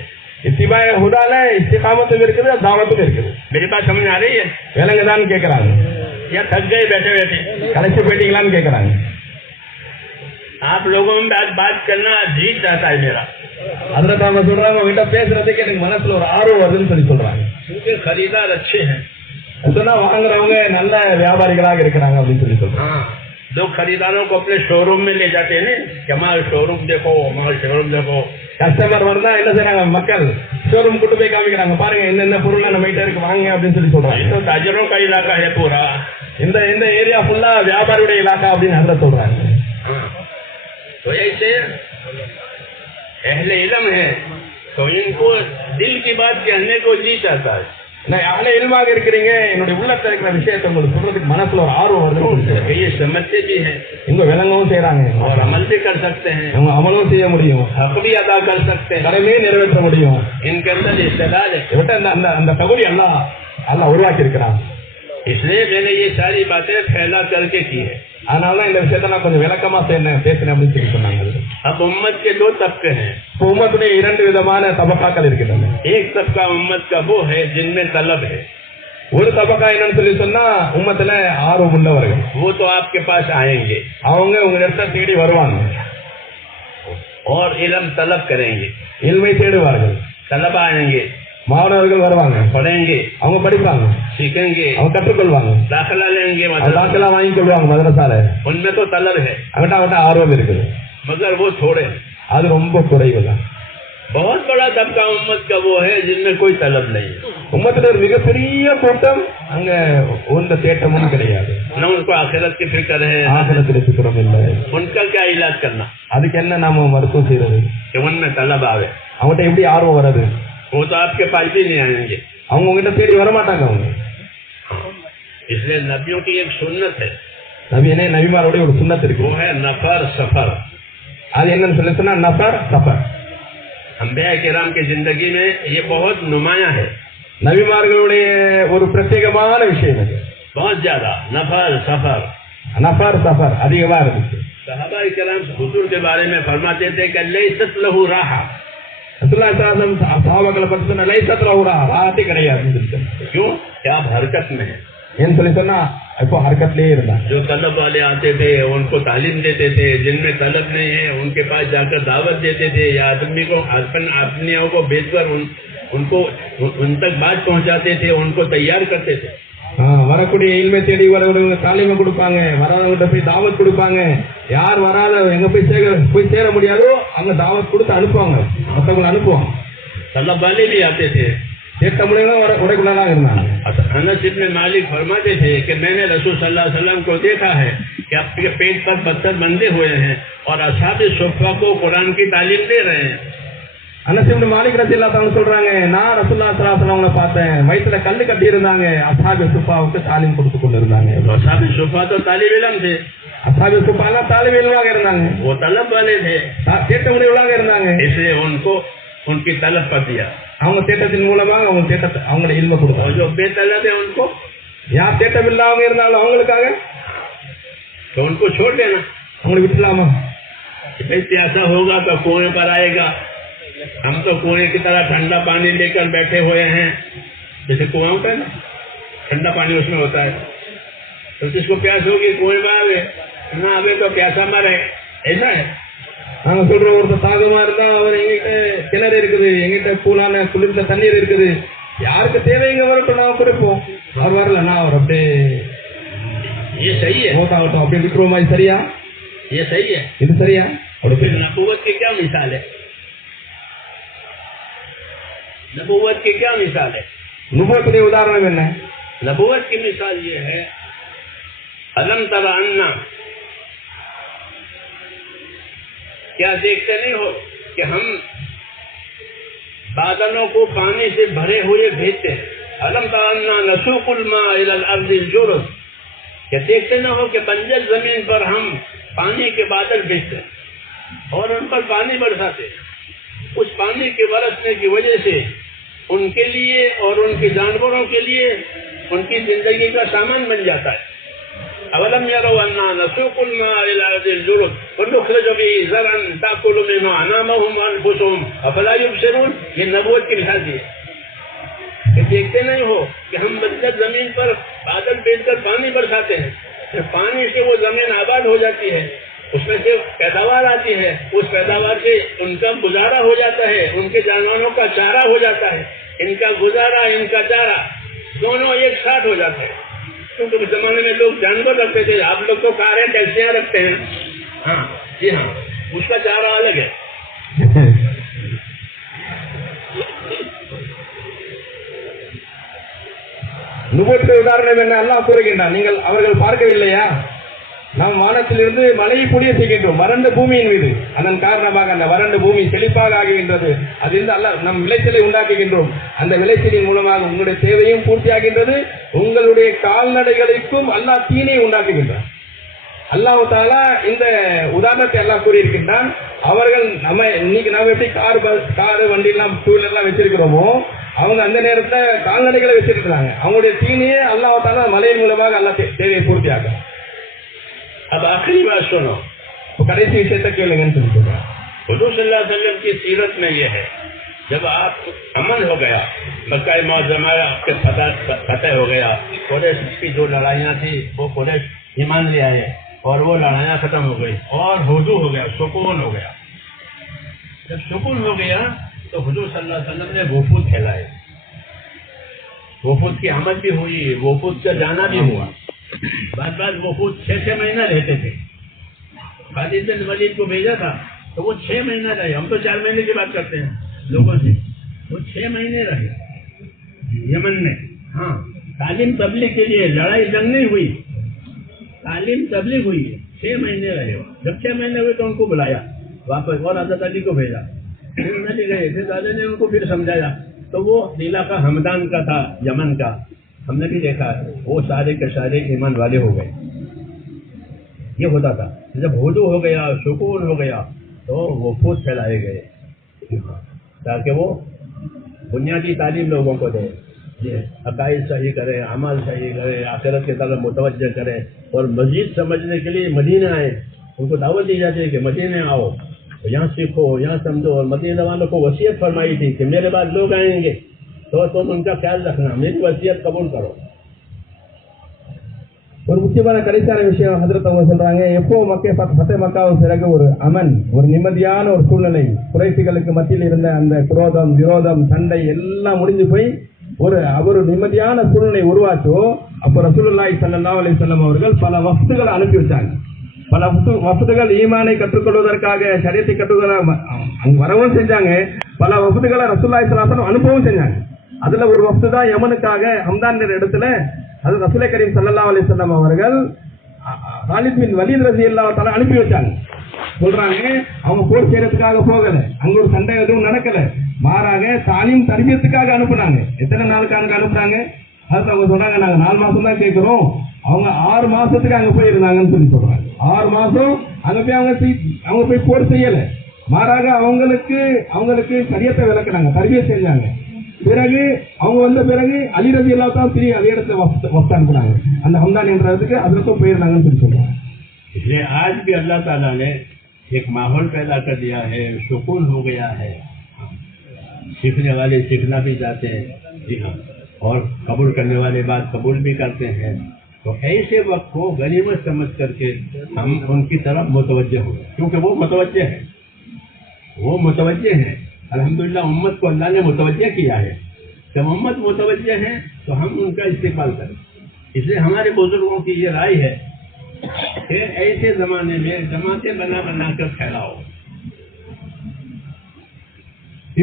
இத்திபாய ஹுதால இஸ்திகாமத்தும் இருக்குது, தாவத்தும் இருக்குது. मेरी बात समझ आ रही है? வேலைங்கதான் கேட்கறாங்க. या थक गए बैठे बैठे? கலைச்சு போயிட்டீங்களான்னு கேட்கறாங்க. आप लोगों में बात करना जी चाहता है मेरा। அதுல அவங்க சொல்றாங்க உங்ககிட்ட பேசுறதுக்கு எனக்கு மனசுல ஒரு ஆர்வம் வருதுன்னு சொல்றாங்க. क्योंकि खरीदार अच्छे हैं, சொன்னா வாங்குறவங்க நல்ல வியாபாரிகளாக இருக்கிறாங்க அப்படின்னு சொல்றாங்க. हाँ, जो खरीदारों को अपने शोरूम में ले जाते हैं कि हमारा शोरूम देखो, हमारा शोरूम देखो। கஸ்டமர் வந்தா என்ன செய்றாங்க, மக்கள் ஷோரூம் கூட்டு போய் காமிக்கிறாங்க, பாருங்க என்னென்ன பொருள் நம்ம கிட்ட இருக்கு வாங்க அப்படின்னு சொல்றாங்க. तो ताजरों का इलाका है पूरा, இந்த இந்த ஏரியா ஃபுல்லா வியாபாரியுடைய இலாக்கா அப்படின்னு அதுல சொல்றாங்க. हाँ, तो ऐसे अहले इल्म है तो इनको दिल की बात कहने को जी चाहता है। நான் அவ்வளோ இல்மாக இருக்கிறீங்க, என்னுடைய உள்ளத்துல இருக்கிற விஷயத்தை உங்களுக்கு சொல்றதுக்கு மனசுல ஒரு ஆர்வம் வருது. ये समझते भी हैं இவங்க விளங்கவும் செய்யறாங்க, और अमल भी कर सकते हैं, இவங்க அமலும் செய்ய முடியும், हक भी अदा कर सकते हैं, கடமையை நிறைவேற்ற முடியும். इनके अंदर इस्तेदाद है। இவட்ட அந்த அந்த தகுதி அல்லாஹ் உருவாக்கி இருக்கிறான். इसलिए मैंने ये सारी बातें फैला करके की है। அதனாலதான் இந்த விஷயத்த நான் கொஞ்சம் விளக்கமா பேசினேன் அப்படின்னு சொல்லி சொன்னாங்க. अब उम्मत के दो तबके हैं। உம்மத்துடைய இரண்டு விதமான தபக்காக்கள் இருக்கின்றன. एक तबका उम्मत का वो है जिनमें तलब है। ஒரு தபக்கா என்னன்னு சொல்லி சொன்னா உம்மத்துல ஆர்வம் உள்ளவர்கள், वो तो आपके पास आएंगे அவங்க உங்க இடத்த தேடி வருவாங்க, और इल्म तलब करेंगे, இல்மை தேடுவார்கள். तलब आएंगे, மாணவர்கள் வருவாங்க, पढ़ेंगे, அவங்க படிப்பாங்க, सीखेंगे, அவங்க கற்றுக்கொள்வாங்க, दाखिला लेंगे, தாக்கலா வாங்கி கொள்வாங்க மதரசால. उनमें तो तलब है, அவட்ட ஆர்வம் இருக்குது, मगर वो थोड़े। அது ரொம்ப குறைவு தான். बहुत बड़ा तबका उम्मत का वो है जिनमें कोई तलब नहीं है। உம்மத்துல ஒரு மிகப்பெரிய கூட்டம் அங்க ஒன்ற தேட்டமும் கிடையாது, न उनको आखिरत की फिक्र है, ஆசிரத்துல சுத்தம் இல்லை. उनका क्या इलाज करना அதுக்கு என்ன நாம மருத்துவம் செய்யறது? कि उनमें तलब आवे। அவங்ககிட்ட எப்படி ஆர்வம் வராது? वो तो आपके पास भी नहीं आएंगे। அவங்க உங்ககிட்ட தேடி வரமாட்டாங்க. அவங்க इसलिए नबियों की एक सुन्नत है, நபிமாரோட ஒரு சுன்னத் இருக்கு, वो है नफर सफर। அது என்னன்னு சொல்லி சொன்னா நஃபர் சஃபர். अंबिया किराम की जिंदगी में ये बहुत नुमाया है, நபிமார்களுடைய ஒரு பிரத்யேகமான விஷயம் இது. बहुत ज्यादा नफर सफर। நஃபர் சஃபர் அதிகமா இருந்துச்சு. सहाबा किराम हुजूर के बारे में फरमाते थे कि लैसत लहू राहा। ரசூலுல்லாஹி ஸல்லல்லாஹு அலைஹி வஸல்லம் சஹாபாக்களை பத்தி சொன்ன லைஸத் லஹு ராஹாத்தி கிடையாது. क्यों? क्या आप हरकत में है? ஏன்னு சொல்லி சொன்னா இப்போ हरकतலயே இருந்தாங்க. जो तलब वाले आते थे उनको तालीम देते थे, जिनमें तलब नहीं है उनके पास जाकर दावत देते थे, या आदमी को अपनियों को भेजकर उनको उन तक बात पहुंचाते थे, उनको तैयार करते थे। வரக்கூடிய இல்மை தேடி வரவங்க தாலீமை கொடுப்பாங்க, வராதவங்கிட்ட போய் தாவத் கொடுப்பாங்க. யார் வராத எங்க போய் சேர முடியாதோ அங்க தாவத் கொடுத்து அனுப்புவாங்க, மற்றவங்களை அனுப்புவாங்க. तलब वाले भी आते थे, கேட்ட முடியல உடைக்குள்ளதான் இருந்தாங்க. अनस इब्न मालिक फरमाते थे कि मैंने रसूल सल्लल्लाहु अलैहि वसल्लम को देखा है कि आपके पेट पर पत्थर बंधे हुए हैं और असहाबे सुफ़ा को कुरान की तालीम दे रहे हैं। அனஸ் இப்னு மாலிக் ரலியல்லாஹு அன்ஹு சொல்றாங்க, நான் ரசூலுல்லாஹி ஸல்லல்லாஹு அலைஹி வஸல்லம் பார்த்தேன், வயித்துல கல்லு கட்டி இருந்தாங்க, அஸ்ஹாபே சுஃபாவுக்கு தாலீம் கொடுத்து கொண்டு இருந்தாங்க. असहाबे सुफ़ा तो तालिब इल्म थे, அஸ்ஹாபே சுஃபா எல்லாம் தாலிபு இல்மாக இருந்தாங்க, वो तलब वाले थे, தேட்ட முடிவுளாக இருந்தாங்க. इसलिए उनको उनकी तलब पर दिया, அவங்க தேட்டத்தின் மூலமா அவங்க தேட்டத்தை அவங்களோட இல்மை और கொடுத்தாங்க. जो बेतलब है उनको யார் தேட்டம் இல்லாம இருந்தாலும் அவங்களுக்காக तो उनको छोड़ देना। அவங்களை விட்டுலாமா? भाई प्यासा होगा तो कुएं पर आएगा, हम तो कुएं की तरह ठंडा पानी लेकर बैठे हुए हैं। जैसे कुआं होता है ना, ठंडा पानी उसमें होता है, तो जिसको प्यास होगी कुएं में आवे, ना आवे तो प्यासा मरे, ऐसा है। நாங்க சொல்ற ஒருத்தர் தாகமா இருந்தா அவர் எங்கிட்ட கிணறு இருக்குது, எங்கிட்ட கூலான குளிர்ந்த தண்ணீர் இருக்குது, யாருக்கு தேவைங்க வரட்டும் நாம கொடுப்போம். அவர் வரலன்னா அவர் அப்படியே ये सही है, மோட்டாகட்டும் அப்படியே விட்டுருவோமா? இது சரியா? ये सही है। இது சரியா? और फिर नबूवत की क्या मिसाल है? नबूवत की क्या मिसाल है? நுபுவத்துடைய உதாரணம் என்ன? नबूवत की मिसाल ये है, अलम तरा अन्ना, क्या देखते नहीं हो कि हम बादलों को पानी से भरे हुए भेजते हैं। अलम तरा अन्ना नसूकुल मा इलल अर्दिल जुरद, क्या देखते न हो कि बंजर जमीन पर हम पानी के बादल भेजते हैं और उन पर पानी बरसाते हैं। उस पानी के बरसने की वजह से उनके लिए और उनके जानवरों के लिए उनकी जिंदगी का सामान बन जाता है। अवलम यरौ अन्ना नसूकुल मा इला अर्दिल जुरद वनुखरिजु बिही ज़रअन ताकुलु मिन्हु अनामुहुम व अनफुसुहुम अफला युबसिरून। ये नबूवत की मिसाल दी है कि देखते नहीं हो कि हम बंजर जमीन पर बादल भेजकर पानी बरसाते हैं, फिर पानी से वो जमीन आबाद हो जाती है उसमें से पैदावार आती है, उस पैदावार से उनका गुजारा हो जाता है, उनके जानवरों का चारा हो जाता है, इनका गुजारा इनका चारा दोनों एक साथ हो जाते हैं। क्योंकि उस जमाने में लोग जानवर रखते थे, आप लोग तो कारें टैक्सियां रखते हैं। हाँ जी हाँ, उसका चारा अलग है। நுபுவத்துக்கு உதாரணம் என்ன? அல்லாஹ் கூறுகின்றான், நீங்கள் அவர்கள் பார்க்கவில்லையா, நாம் வானத்திலிருந்து மழையை பொழிய செய்கின்றோம் வறண்ட பூமியின் மீது. அதன் காரணமாக அந்த வறண்ட பூமி செழிப்பாக ஆகின்றது. அதிலிருந்து அல்லாஹ் நம் விளைச்சலை உண்டாக்குகின்றோம். அந்த விளைச்சலின் மூலமாக உங்களுடைய தேவையும் பூர்த்தியாகின்றது, உங்களுடைய கால்நடைகளுக்கும் அல்லாஹ் தீனை உண்டாக்குகின்றான். அல்லாஹ் தஆலா இந்த உதாரணத்தை எல்லாம் கூறியிருக்கின்றான். அவர்கள் நம்ம இன்னைக்கு நாம எப்படி கார் வண்டி எல்லாம் டூ வீலர்லாம் வச்சிருக்கிறோமோ, அவங்க அந்த நேரத்துல கால்நடைகளை வச்சிருக்கிறாங்க. அவங்களுடைய தீனியே அல்லாஹ் தஆலா மழையின் மூலமாக அல்லாஹ் தேவையை பூர்த்தியாக்கும். अब आखिरी बात सुनो, तो कடைசி விஷயத்தை கேளுங்கன்னு சொல்லிட்டு हुजूर सल्लल्लाहु अलैहि वसल्लम की सीरत में यह है, जब आप अमन हो गया, मक्का मुअज़्ज़मा आपके फतह हो गया, कुरैश की जो लड़ाइयाँ थी वो कुरैश ईमान ले आए और वो लड़ाइयाँ खत्म हो गई और हुजू हो गया, सुकून हो गया। जब सुकून हो गया तो हुजूर सल्लल्लाहु अलैहि वसल्लम ने वफूद फैलाए, वफूद की आमद भी हुई, वफूद का जाना भी हुआ। बाद वफूद 6 महीना रहते थे। खालिद बिन वलीद को भेजा था तो वो 6 महीना रहे। हम तो 4 महीने की बात करते हैं लोगों से, वो 6 महीने रहे यमन में। हाँ, तालीम तबलीग के लिए, लड़ाई जंग नहीं हुई, तालीम तबलीग हुई है। 6 महीने रहे। जब 6 महीने हुए तो उनको बुलाया वापस और हज़रत अली को भेजा। फिर नबी गए, फिर दादा ने उनको फिर समझाया। तो वो इलाका हमदान का था, यमन का, हमने भी देखा, वो सारे के सारे ईमान वाले हो गए। ये होता था। जब हुजू हो गया, सुकून हो गया तो वो फूट फैलाए गए ताकि वो बुनियादी तालीम लोगों को दे, ये अकायद सही करे, अमल सही करे, आखिरत की तरफ मुतवज्जह करे। और मस्जिद समझने के लिए मदीना आए, उनको दावत दी जाती है कि मदीने आओ, तो यहाँ सीखो, यहाँ समझो। और मदीना वालों को वसीयत फरमाई थी कि मेरे बाद लोग आएंगे तो तुम उनका ख्याल रखना, मेरी वसीयत कबूल करो। ஒரு முக்கியமான கடைசியான விஷயம் ஹஜ்ரத் அவங்க சொல்றாங்க, எப்போ ஃபத்தே மக்காவுக்கு பிறகு ஒரு அமன், ஒரு நிம்மதியான ஒரு சூழ்நிலை, குறைஷிகளுக்கு மத்தியில் இருந்த அந்த குரோதம், விரோதம், சண்டை எல்லாம் முடிஞ்சு போய் ஒரு நிம்மதியான சூழ்நிலை உருவாச்சோ, அப்போ ரசூலுல்லாஹி ஸல்லல்லாஹு அலைஹி வஸல்லம் அவர்கள் பல வஃப்துகளை அனுப்பி வச்சாங்க. பல வஃப்துகள் ஈமானை கற்றுக்கொள்வதற்காக, ஷரியத்தை கற்றுக்கொள்ள அங்க வரவும் செஞ்சாங்க. பல வஃப்துகளை ரசூலுல்லாஹி ஸல்லல்லாஹு அலைஹி வஸல்லம் அனுப்பவும் செஞ்சாங்க. அதுல ஒரு வஃப்து தான் யமனுக்காக ஹம்தான் இடத்துல அது ரசூலை கரீம் ஸல்லல்லாஹு அலைஹி வஸல்லம் அவர்கள் காலித் பின் வலீத் ரலியல்லாஹு தஆலா அனுப்பி வச்சாங்க. சொல்றாங்க, அவங்க போர் செய்யறதுக்காக போகல, அங்க ஒரு சண்டை எதுவும் நடக்கல, மாறாக தாலீம் தர்பியத்துக்காக அனுப்புனாங்க. எத்தனை நாளுக்காக அனுப்புனாங்க? அது அவங்க சொல்றாங்க, நாங்க 4 மாசம் தான் கேட்கிறோம். அவங்க 6 மாசத்துக்கு அங்க போய் இருந்தாங்கன்னு சொல்லி சொல்றாங்க. 6 மாசம் அங்க போய் அவங்க போய் போர் செய்யல, மாறாக அவங்களுக்கு சரியத்தை விளக்குனாங்க, தர்பியத் செஞ்சாங்க. பிறகு அவங்க வந்த பிறகு அலி ரலியல்லாஹு தஆலா திரும்பி அதே இடத்துல வஃப்த் அனுப்புனாங்க. அந்த ஹம்தான் என்றதுக்கு அதுக்கும் போயிருந்தாங்கன்னு சொல்லி சொல்றாங்க. इसलिए आज भी अल्लाह ताला ने एक माहौल पैदा कर दिया है, सुकून हो गया है। सीखने वाले सीखना भी चाहते हैं, जी हाँ, और कबूल करने वाले बात कबूल भी करते हैं। तो ऐसे वक्त को गनीमत समझ करके हम उनकी तरफ मुतवज्जे हो, क्योंकि वो मुतवज्जे हैं। अल्हम्दुलिल्लाह उम्मत को अल्लाह ने मुतवज्जे किया है। जब उम्मत मुतवज्जे है तो हम उनका इस्तेमाल करें। इसलिए हमारे बुजुर्गों की ये राय है कि ऐसे जमाने में जमाते बना कर फैलाओ।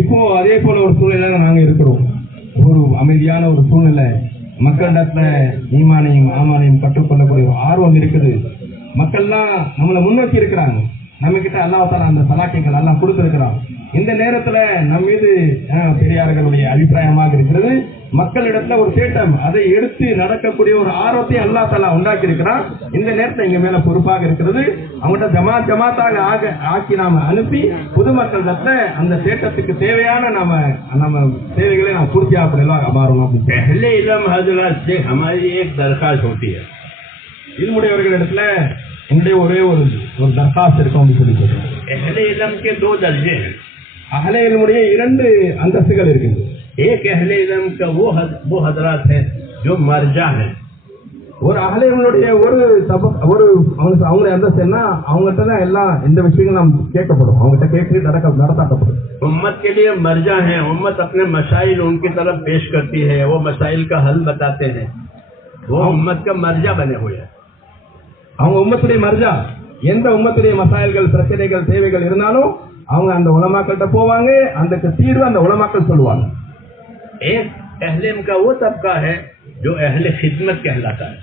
இப்போ அதே போல ஒரு சூழ்நிலை நாங்க இருக்கிறோம். ஒரு அமைதியான ஒரு சூழ்நிலை, மக்களிடத்துல ஈமானையும் ஆமானையும் கற்றுக்கொள்ளக்கூடிய ஒரு ஆர்வம் இருக்குது. மக்கள்லாம் நம்மளை முன்னோக்கி இருக்கிறாங்க. நம்ம கிட்ட அல்லாஹ் தஆலா அந்த சலாக்கியங்கள் எல்லாம் கொடுத்திருக்கிறான். இந்த நேரத்துல நம்ம மீது பெரியார்களுடைய அபிப்பிராயமாக இருக்கிறது, மக்களிடத்துல ஒரு தேட்டம், அதை எடுத்து நடக்கக்கூடிய ஒரு ஆர்வத்தை அல்லாஹ் தஆலா உண்டாக்கி இருக்கிறான். இந்த நேரத்துல எங்க மேல பொறுப்பாக இருக்கிறது, அவங்கள்ட்ட ஜமாத்தாக ஆக்கி நாம அனுப்பி பொதுமக்களிடத்துல அந்த தேட்டத்துக்கு தேவையான நம்ம தேவைகளை நாம் பூர்த்தியாக மாறணும். पहले इल्म हजरत से हमारी एक दरखास्त होती है, இல்முடையவர்களிடத்துல என்னுடைய ஒரே ஒரு தர்காஸ்த் இருக்கும் அப்படின்னு சொல்லி சொல்றோம். अहले इल्म के 2 दर्जे हैं। அஹ்லே இல்முடைய 2 அந்தஸ்துகள் இருக்குது. एक अहले इल्म का वो हजरात है जो मरजा है, ஒரு அகலைகளுடைய ஒரு அவங்களுடைய அந்தஸ்து என்ன, அவங்ககிட்ட தான் எல்லாம் இந்த விஷயங்கள் நாம் கேட்கப்படும், அவங்ககிட்ட கேட்டு நடத்தாக்கப்படும். उम्मत के लिए मर्जा है, उम्मत अपने मसाइल उनकी तरफ पेश करती है, वो मसाइल का हल बताते हैं, वो उम्मत का मर्जा बने हुए हैं. அவங்க உம்மத்துடைய மர்ஜா, எந்த உம்மத்துடைய மசாயல்கள் பிரச்சனைகள் தேவைகள் இருந்தாலும் அவங்க அந்த உலமாக்கள்கிட்ட போவாங்க, அந்த தீர்வு அந்த உலமாக்கள் சொல்லுவாங்க. एक अहले इल्म का वो तबका है जो अहले खिदमत कहलाता है.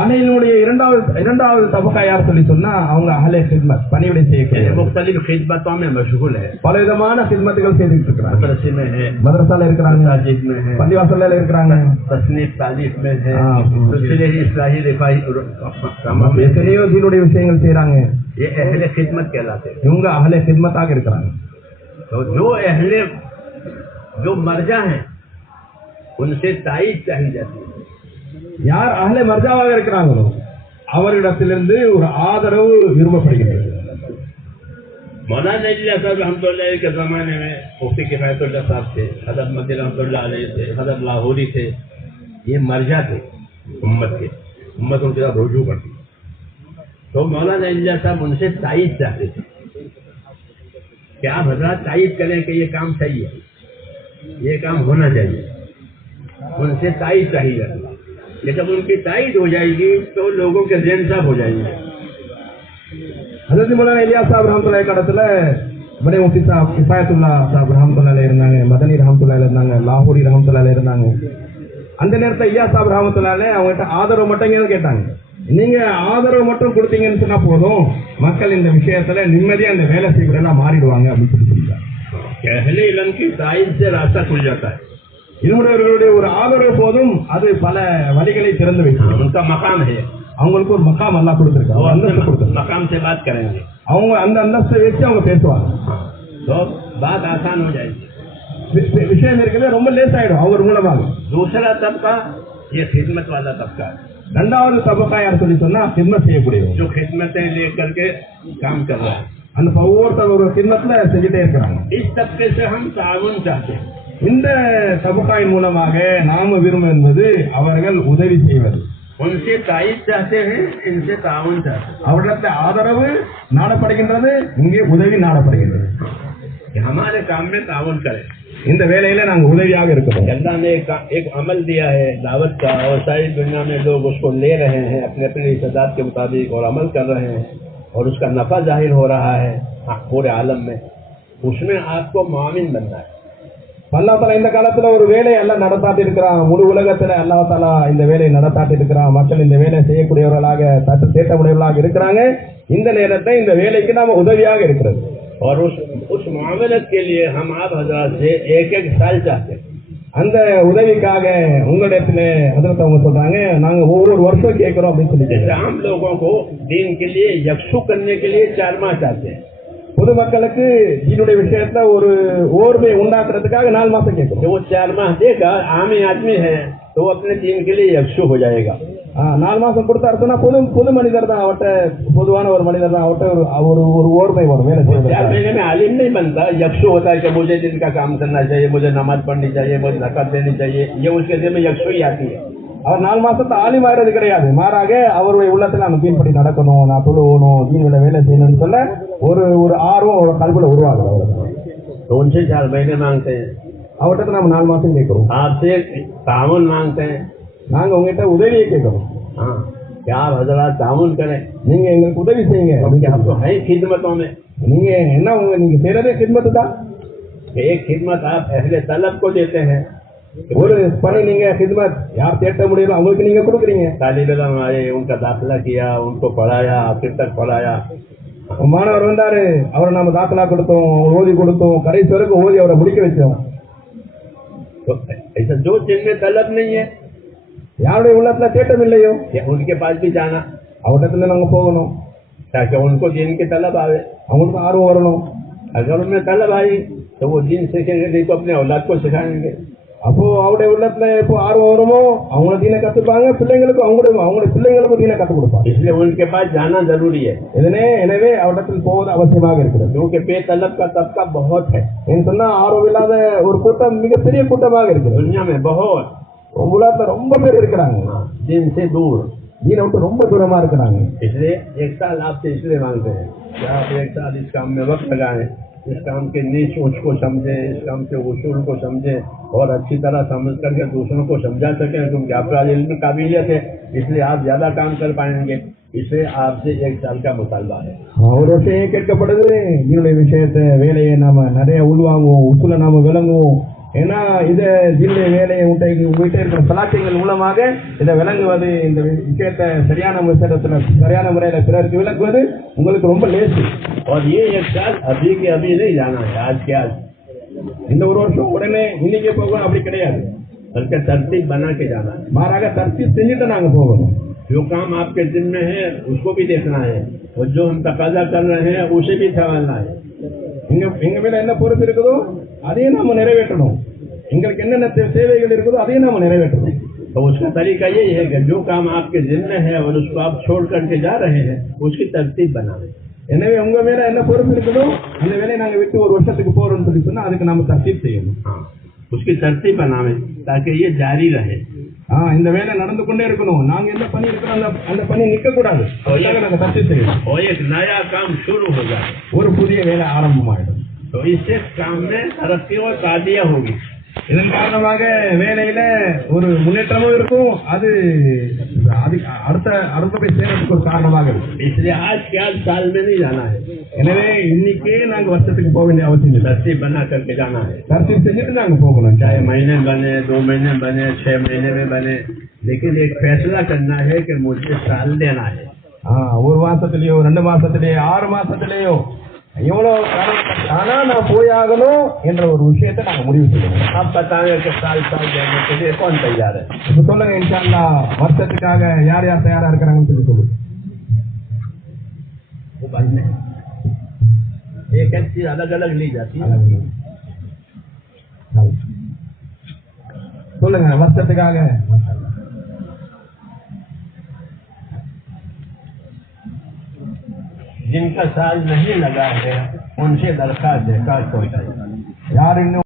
அனைவருடைய இரண்டாவது தபக்கா யார் சொல்லி சொன்னா அவங்க அஹ்லே खिदमत, பணிவிடை செய்யக்கூடிய मुख्तलिफ खिदमतों में मशगूल है, பல விதமான खिदमतகள் செய்துட்டு இருக்காங்க. मदरसे में है, மதரசால இருக்கிறாங்க, मस्जिद में है, பள்ளிவாசல்ல இருக்கிறாங்க, तस्नीफ तालीफ में है, दूसरे इस्लाही रिफाई எத்தனையோ தீனுடைய விஷயங்கள் செய்யறாங்க. ये अहले खिदमत कहलाते हैं. இவங்க அஹ்லே खिदमताக இருக்கிறாங்க. तो जो मर्जा हैं उनसे ताईद चाहिए जाती है. யார் அஹ்லே மர்ஜாவாக இருக்கிறாங்களோ அவரிடத்திலிருந்து ஒரு ஆதரவு விரும்பப்படுகிறது. मौलाना नजला साहब रहमतुल्लाह के ज़माने में मुफ्ती किफ़ायतुल्लाह साहब थे, हज़रत मदनी रहमतुल्लाह अलैह थे, हज़रत लाहौरी थे, ये मर्जा थे उम्मत के, उम्मत उनके साथ रुजू करती. तो मौलाना नजला साहब उनसे ताईद चाहते थे कि आप हज़रत ताईद करें कि ये काम सही है, ये काम होना चाहिए. उनसे ताईद चाहिए, लेकिन उनकी ताईद हो जाएगी तो लोगों के ज़हन साफ हो जाएंगे. ஹஜ்ரத் மௌலானா இலியாஸ் சாஹிப் ரஹ்மத்துல்லாஹி காலத்துல பனே முஃப்தி சாஹிப் கிஃபாயத்துல்லா சாஹிப் ரஹ்மத்துல்லாஹி இருந்தாங்க, மதனி ரஹ்மத்துல்லாஹி இருந்தாங்க, லாஹோரி ரஹ்மத்துல்லாஹி இருந்தாங்க. அந்த நேரத்துல இலியாஸ் சாஹிப் ரஹ்மத்துல்லாஹி அவங்ககிட்ட ஆதரவு மட்டும் கேட்டாங்க. நீங்க ஆதரவு மட்டும் கொடுத்தீங்கன்னு சொன்னா போதும், மக்கள் இந்த விஷயத்துல நிம்மதியா அந்த வேலை செய்யறதா மாறிடுவாங்க அப்படின்னு சொல்லிட்டாங்க. अहले इल्म की ताईद से रास्ता खुल जाता है. இவங்களுடைய ஒரு ஆதரவு போதும் அது பல வழிகளை திறந்து வைக்கும். उनका मकाम है, அவங்களுக்கு ஒரு மக்காம் அல்லாஹ் கொடுத்திருக்காங்க, அந்தஸ்து கொடுத்திருக்காங்க. मकाम से बात करेंगे, அவங்க அந்த அந்தஸ்தை வச்சு அவங்க பேசுவாங்க. तो बात आसान हो जाएगी. விஷயம் இருக்கிறது ரொம்ப லேஸ் ஆயிடும் அவர் மூலமாக. दूसरा तबका ये खिदमत वाला तबका है, இரண்டாவது தபக்கா யார் சொல்லி சொன்னா खिदमत செய்யக்கூடியவங்க, जो खिदमतें लेकर के काम कर रहा है. அந்த ஒவ்வொருத்தர் ஒரு खिदमतல செஞ்சுட்டே இருக்கிறாங்க. इस तबके से हम ताउन चाहते हैं. இந்த தபக்காயின் மூலமாக நாம விரும்பும் என்பது அவர்கள் உதவி செய்வது. उनसे ताईद चाहते हैं, इनसे ताउन चाहते हैं. அவர்களுக்கு ஆதரவு நாடப்படுகின்றது, இங்கே உதவி நாடப்படுகின்றது. कि हमारे काम में ताउन करें. இந்த வேலையில நாங்க உதவியாக இருக்கிறோம். अल्लाह ने एक अमल दिया है दावत का, और सारी दुनिया में लोग उसको ले रहे हैं अपने अपने इस्तेदाद के मुताबिक और अमल कर रहे हैं, और उसका नफा जाहिर हो रहा है पूरे आलम में. उसमें आपको मामिन बनना है. அல்லாஹ் தஆலா இந்த காலத்துல ஒரு வேலையை எல்லாம் நடத்தாட்டி இருக்கிறான், முழு உலகத்துல அல்லாஹ் தஆலா இந்த வேலையை நடத்தாட்டி இருக்கிறான். மக்கள் இந்த வேலையை செய்யக்கூடியவர்களாக தேட்டமுடையவர்களாக இருக்கிறாங்க. இந்த நேரத்தை இந்த வேலைக்கு நாம உதவியாக இருக்கிறது. और उस मामलत के लिए हम आप हजरात से एक साल चाहते हैं. அந்த உதவிக்காக உங்களிடத்துல ஹஜ்ரத் அவங்க சொல்றாங்க, நாங்க ஒவ்வொரு வருஷம் கேட்கிறோம் அப்படின்னு சொல்லி. जैसे हम लोगों को दीन के लिए यकसू करने के लिए 4 माह चाहते हैं. பொதுமக்களுக்கு தீனுடைய விஷயத்துல ஒரு ஓர்மை உண்டாக்குறதுக்காக 4 மாசம் கேட்கிறோம். जो वो 4 माह देगा, आम आदमी है तो वो अपने दीन के लिए यकसू हो जाएगा. 4 மாசம் கொடுத்தாருன்னா பொது மனிதர் தான், அவட்ட பொதுவான ஒரு மனிதர் தான், அவட்ட ஒரு ஓர்மை வரும் வேலை செய்ய. 4 महीने में आलिम नहीं बनता, यकसू होता है कि मुझे दिन का काम करना चाहिए, मुझे नमाज पढ़नी चाहिए, मुझे ज़कात देनी चाहिए, ये उसके दिल में यकसू ही आती है. அவர் 4 மாசத்தை ஆலிம் ஆகிறது கிடையாது, மாறாக அவருடைய உள்ளத்துல நம்ம தீன்படி நடக்கணும், நான் தொழுவணும், தீன்ல வேலை செய்யணும்னு சொல்ல ஒரு ஆர்வம் ஒரு கல்வில உருவாகுது. तो उनसे 4 महीने मांगते हैं, அவர்கிட்ட நம்ம 4 மாசம் கேட்கிறோம். आपसे ताउन मांगते हैं. நாங்க உங்ககிட்ட உதவியை கேட்கிறோம். हाँ, क्या आप हजरात ताउन करें, நீங்க எங்களுக்கு உதவி செய்யுங்க. क्योंकि हम तो है खिदमतों में. நீங்க என்ன நீங்க செய்யறதே खिदमत தான். एक खिदमत आप अहले तलब को देते हैं, ஒரு பணி நீங்க खिदमत யார் தேட்ட முடியல அவங்களுக்கு நீங்க கொடுக்குறீங்க. तालिब इल्म आए, उनका दाखिला किया, उनको पढ़ाया, आखिर तक पढ़ाया. மாணவர் வந்தாரு, அவரை நாம தாக்கலா கொடுத்தோம், ஓதி கொடுத்தோம், கடைசி வரைக்கும் ஓதி அவரை முடிக்க வச்சோம். तो ऐसा जो जिनमें तलब नहीं है, யாருடைய உள்ளத்துல தேட்டம் இல்லையோ उनके पास भी जाना, அவரிடத்துல நாங்க போகணும், ताकि उनको दिन की तलब आवे. அவங்களுக்கு ஆர்வம் வரணும். अगर उनमें तलब आई तो वो दिन सीखेंगे, नहीं तो अपने औलाद को सिखाएंगे. அப்போ அவருடைய உள்ளத்துல எப்போ ஆர்வம் வருமோ அவங்க தீனை கத்துப்பாங்க, பிள்ளைங்களுக்கு அவங்களுடைய பிள்ளைங்களுக்கும் தீனை கத்துக் கொடுப்பாங்க. इसलिए उनके पास जाना जरूरी है. எனவே அவரிடத்தில் போவது அவசியமாக இருக்கிறது. क्योंकि बेतलब का तबका बहुत है சொன்னா ஆர்வம் இல்லாத ஒரு கூட்டம் மிகப்பெரிய கூட்டமாக இருக்குது दुनिया में, बहुत. உலகத்துல ரொம்ப பேர் இருக்கிறாங்க दिन से दूर। தீனை விட்டு ரொம்ப தூரமா இருக்கிறாங்க इसलिए एक साल आपसे इसलिए मांगते हैं कि आप एक साल इस काम में वक्त लगाएं, इस काम के नीच ऊंच को समझें, इस काम के उसूल को समझें और अच्छी तरह समझ करके दूसरों को समझा सकें, क्योंकि आपका इल्मी काबिलियत है, इसलिए आप ज्यादा काम कर पाएंगे। इसलिए आपसे एक साल का मुतालबा है। ஒரு விஷயம் கேட்கப்படுது தீனுடைய விஷயத்தை வேலையை நாம நிறைய உள்வாங்குவோம் உசுல நாம விளங்குவோம் ஏன்னா இத தீனுடைய வேலையை உங்ககிட்ட இருக்கிற சலாட்சியங்கள் மூலமாக இதை விளங்குவது இந்த விஷயத்தை சரியான முறையில பிறருக்கு விளக்குவது உங்களுக்கு ரொம்ப லேசு और ये एक साल अभी के अभी नहीं जाना है, आज के आज। இந்த ஒரு வருஷம் உடனே இன்னைக்கு போகணும் அப்படி கிடையாது, बल्कि तरतीब बना के जाना है। மாறாக தர்த்தீப் செஞ்சுட்டு நாங்க போகணும்। जो काम आपके दिन में है उसको भी देखना है और जो हम तकाजा कर रहे हैं उसे भी संभालना है। எங்க மேல என்ன பொறுப்பு இருக்குதோ அதையும் நாம நிறைவேற்றணும், எங்களுக்கு என்னென்ன சேவைகள் இருக்குதோ அதையும் நாம நிறைவேற்றணும்। तो उसका तरीका यही है कि जो काम आपके दिन में है और उसको आप छोड़ करके जा रहे हैं उसकी तरतीब बनावे। எனவே உங்க மேல என்ன பொறுப்பு இருக்குதோ அந்த வேலையை நாங்க விட்டு ஒரு வருஷத்துக்கு போறோம்னு சொல்லி சொன்னா அதுக்கு நாம தர்த்தீப் செய்யணும்। हाँ, उसकी तरतीब बनावे ताकि ये जारी रहे। இந்த வேலை நடந்து கொண்டே இருக்கணும், நாங்க என்ன பண்ணி இருக்கிறோம் அந்த பணி நிக்க கூடாது, நாங்க தர்த்தீப் செய்யணும்। और एक नया काम शुरू हो जाए, ஒரு புதிய வேலை ஆரம்பமாயிடும்। तो इससे काम में तरक्की और तादिया होगी। இதன் காரணமாக வேலையில ஒரு முன்னேற்றமும் இருக்கும், அது அடுத்த போய் சேர்றதுக்கு ஒரு காரணமாக இருக்கும்। इसलिए आज के आज साल में नहीं जाना है, எனவே இன்னைக்கே நாங்க வருஷத்துக்கு போக வேண்டிய அவசியம் இல்லை, तरतीब बना करके जाना है। தர்த்தீப் செஞ்சுட்டு நாங்க போகணும்। चाहे महीने बने, 2 महीने बने, 6 महीने में बने, लेकिन एक फैसला करना है कि मुझे साल देना है। ஒரு மாசத்திலேயோ 2 மாசத்திலேயோ 6 மாசத்திலேயோ எவ்வளவு ஆனா நான் போய் ஆகணும் என்ற ஒரு விஷயத்தை நாங்க முடிவு செய்யணும்। आप बताएं कि साल देने के लिए कौन तैयार है? இப்ப சொல்லுங்க, இன்ஷா அல்லாஹ் வருஷத்துக்காக யார் யார் தயாரா இருக்கிறாங்கன்னு சொல்லி சொல்லுங்க। वो बाद में एक एक चीज अलग अलग ली जाती है। சொல்லுங்க வருஷத்துக்காக जिनका साल नहीं लगा है उनसे दरखास्त होता है। யார் இன்னும்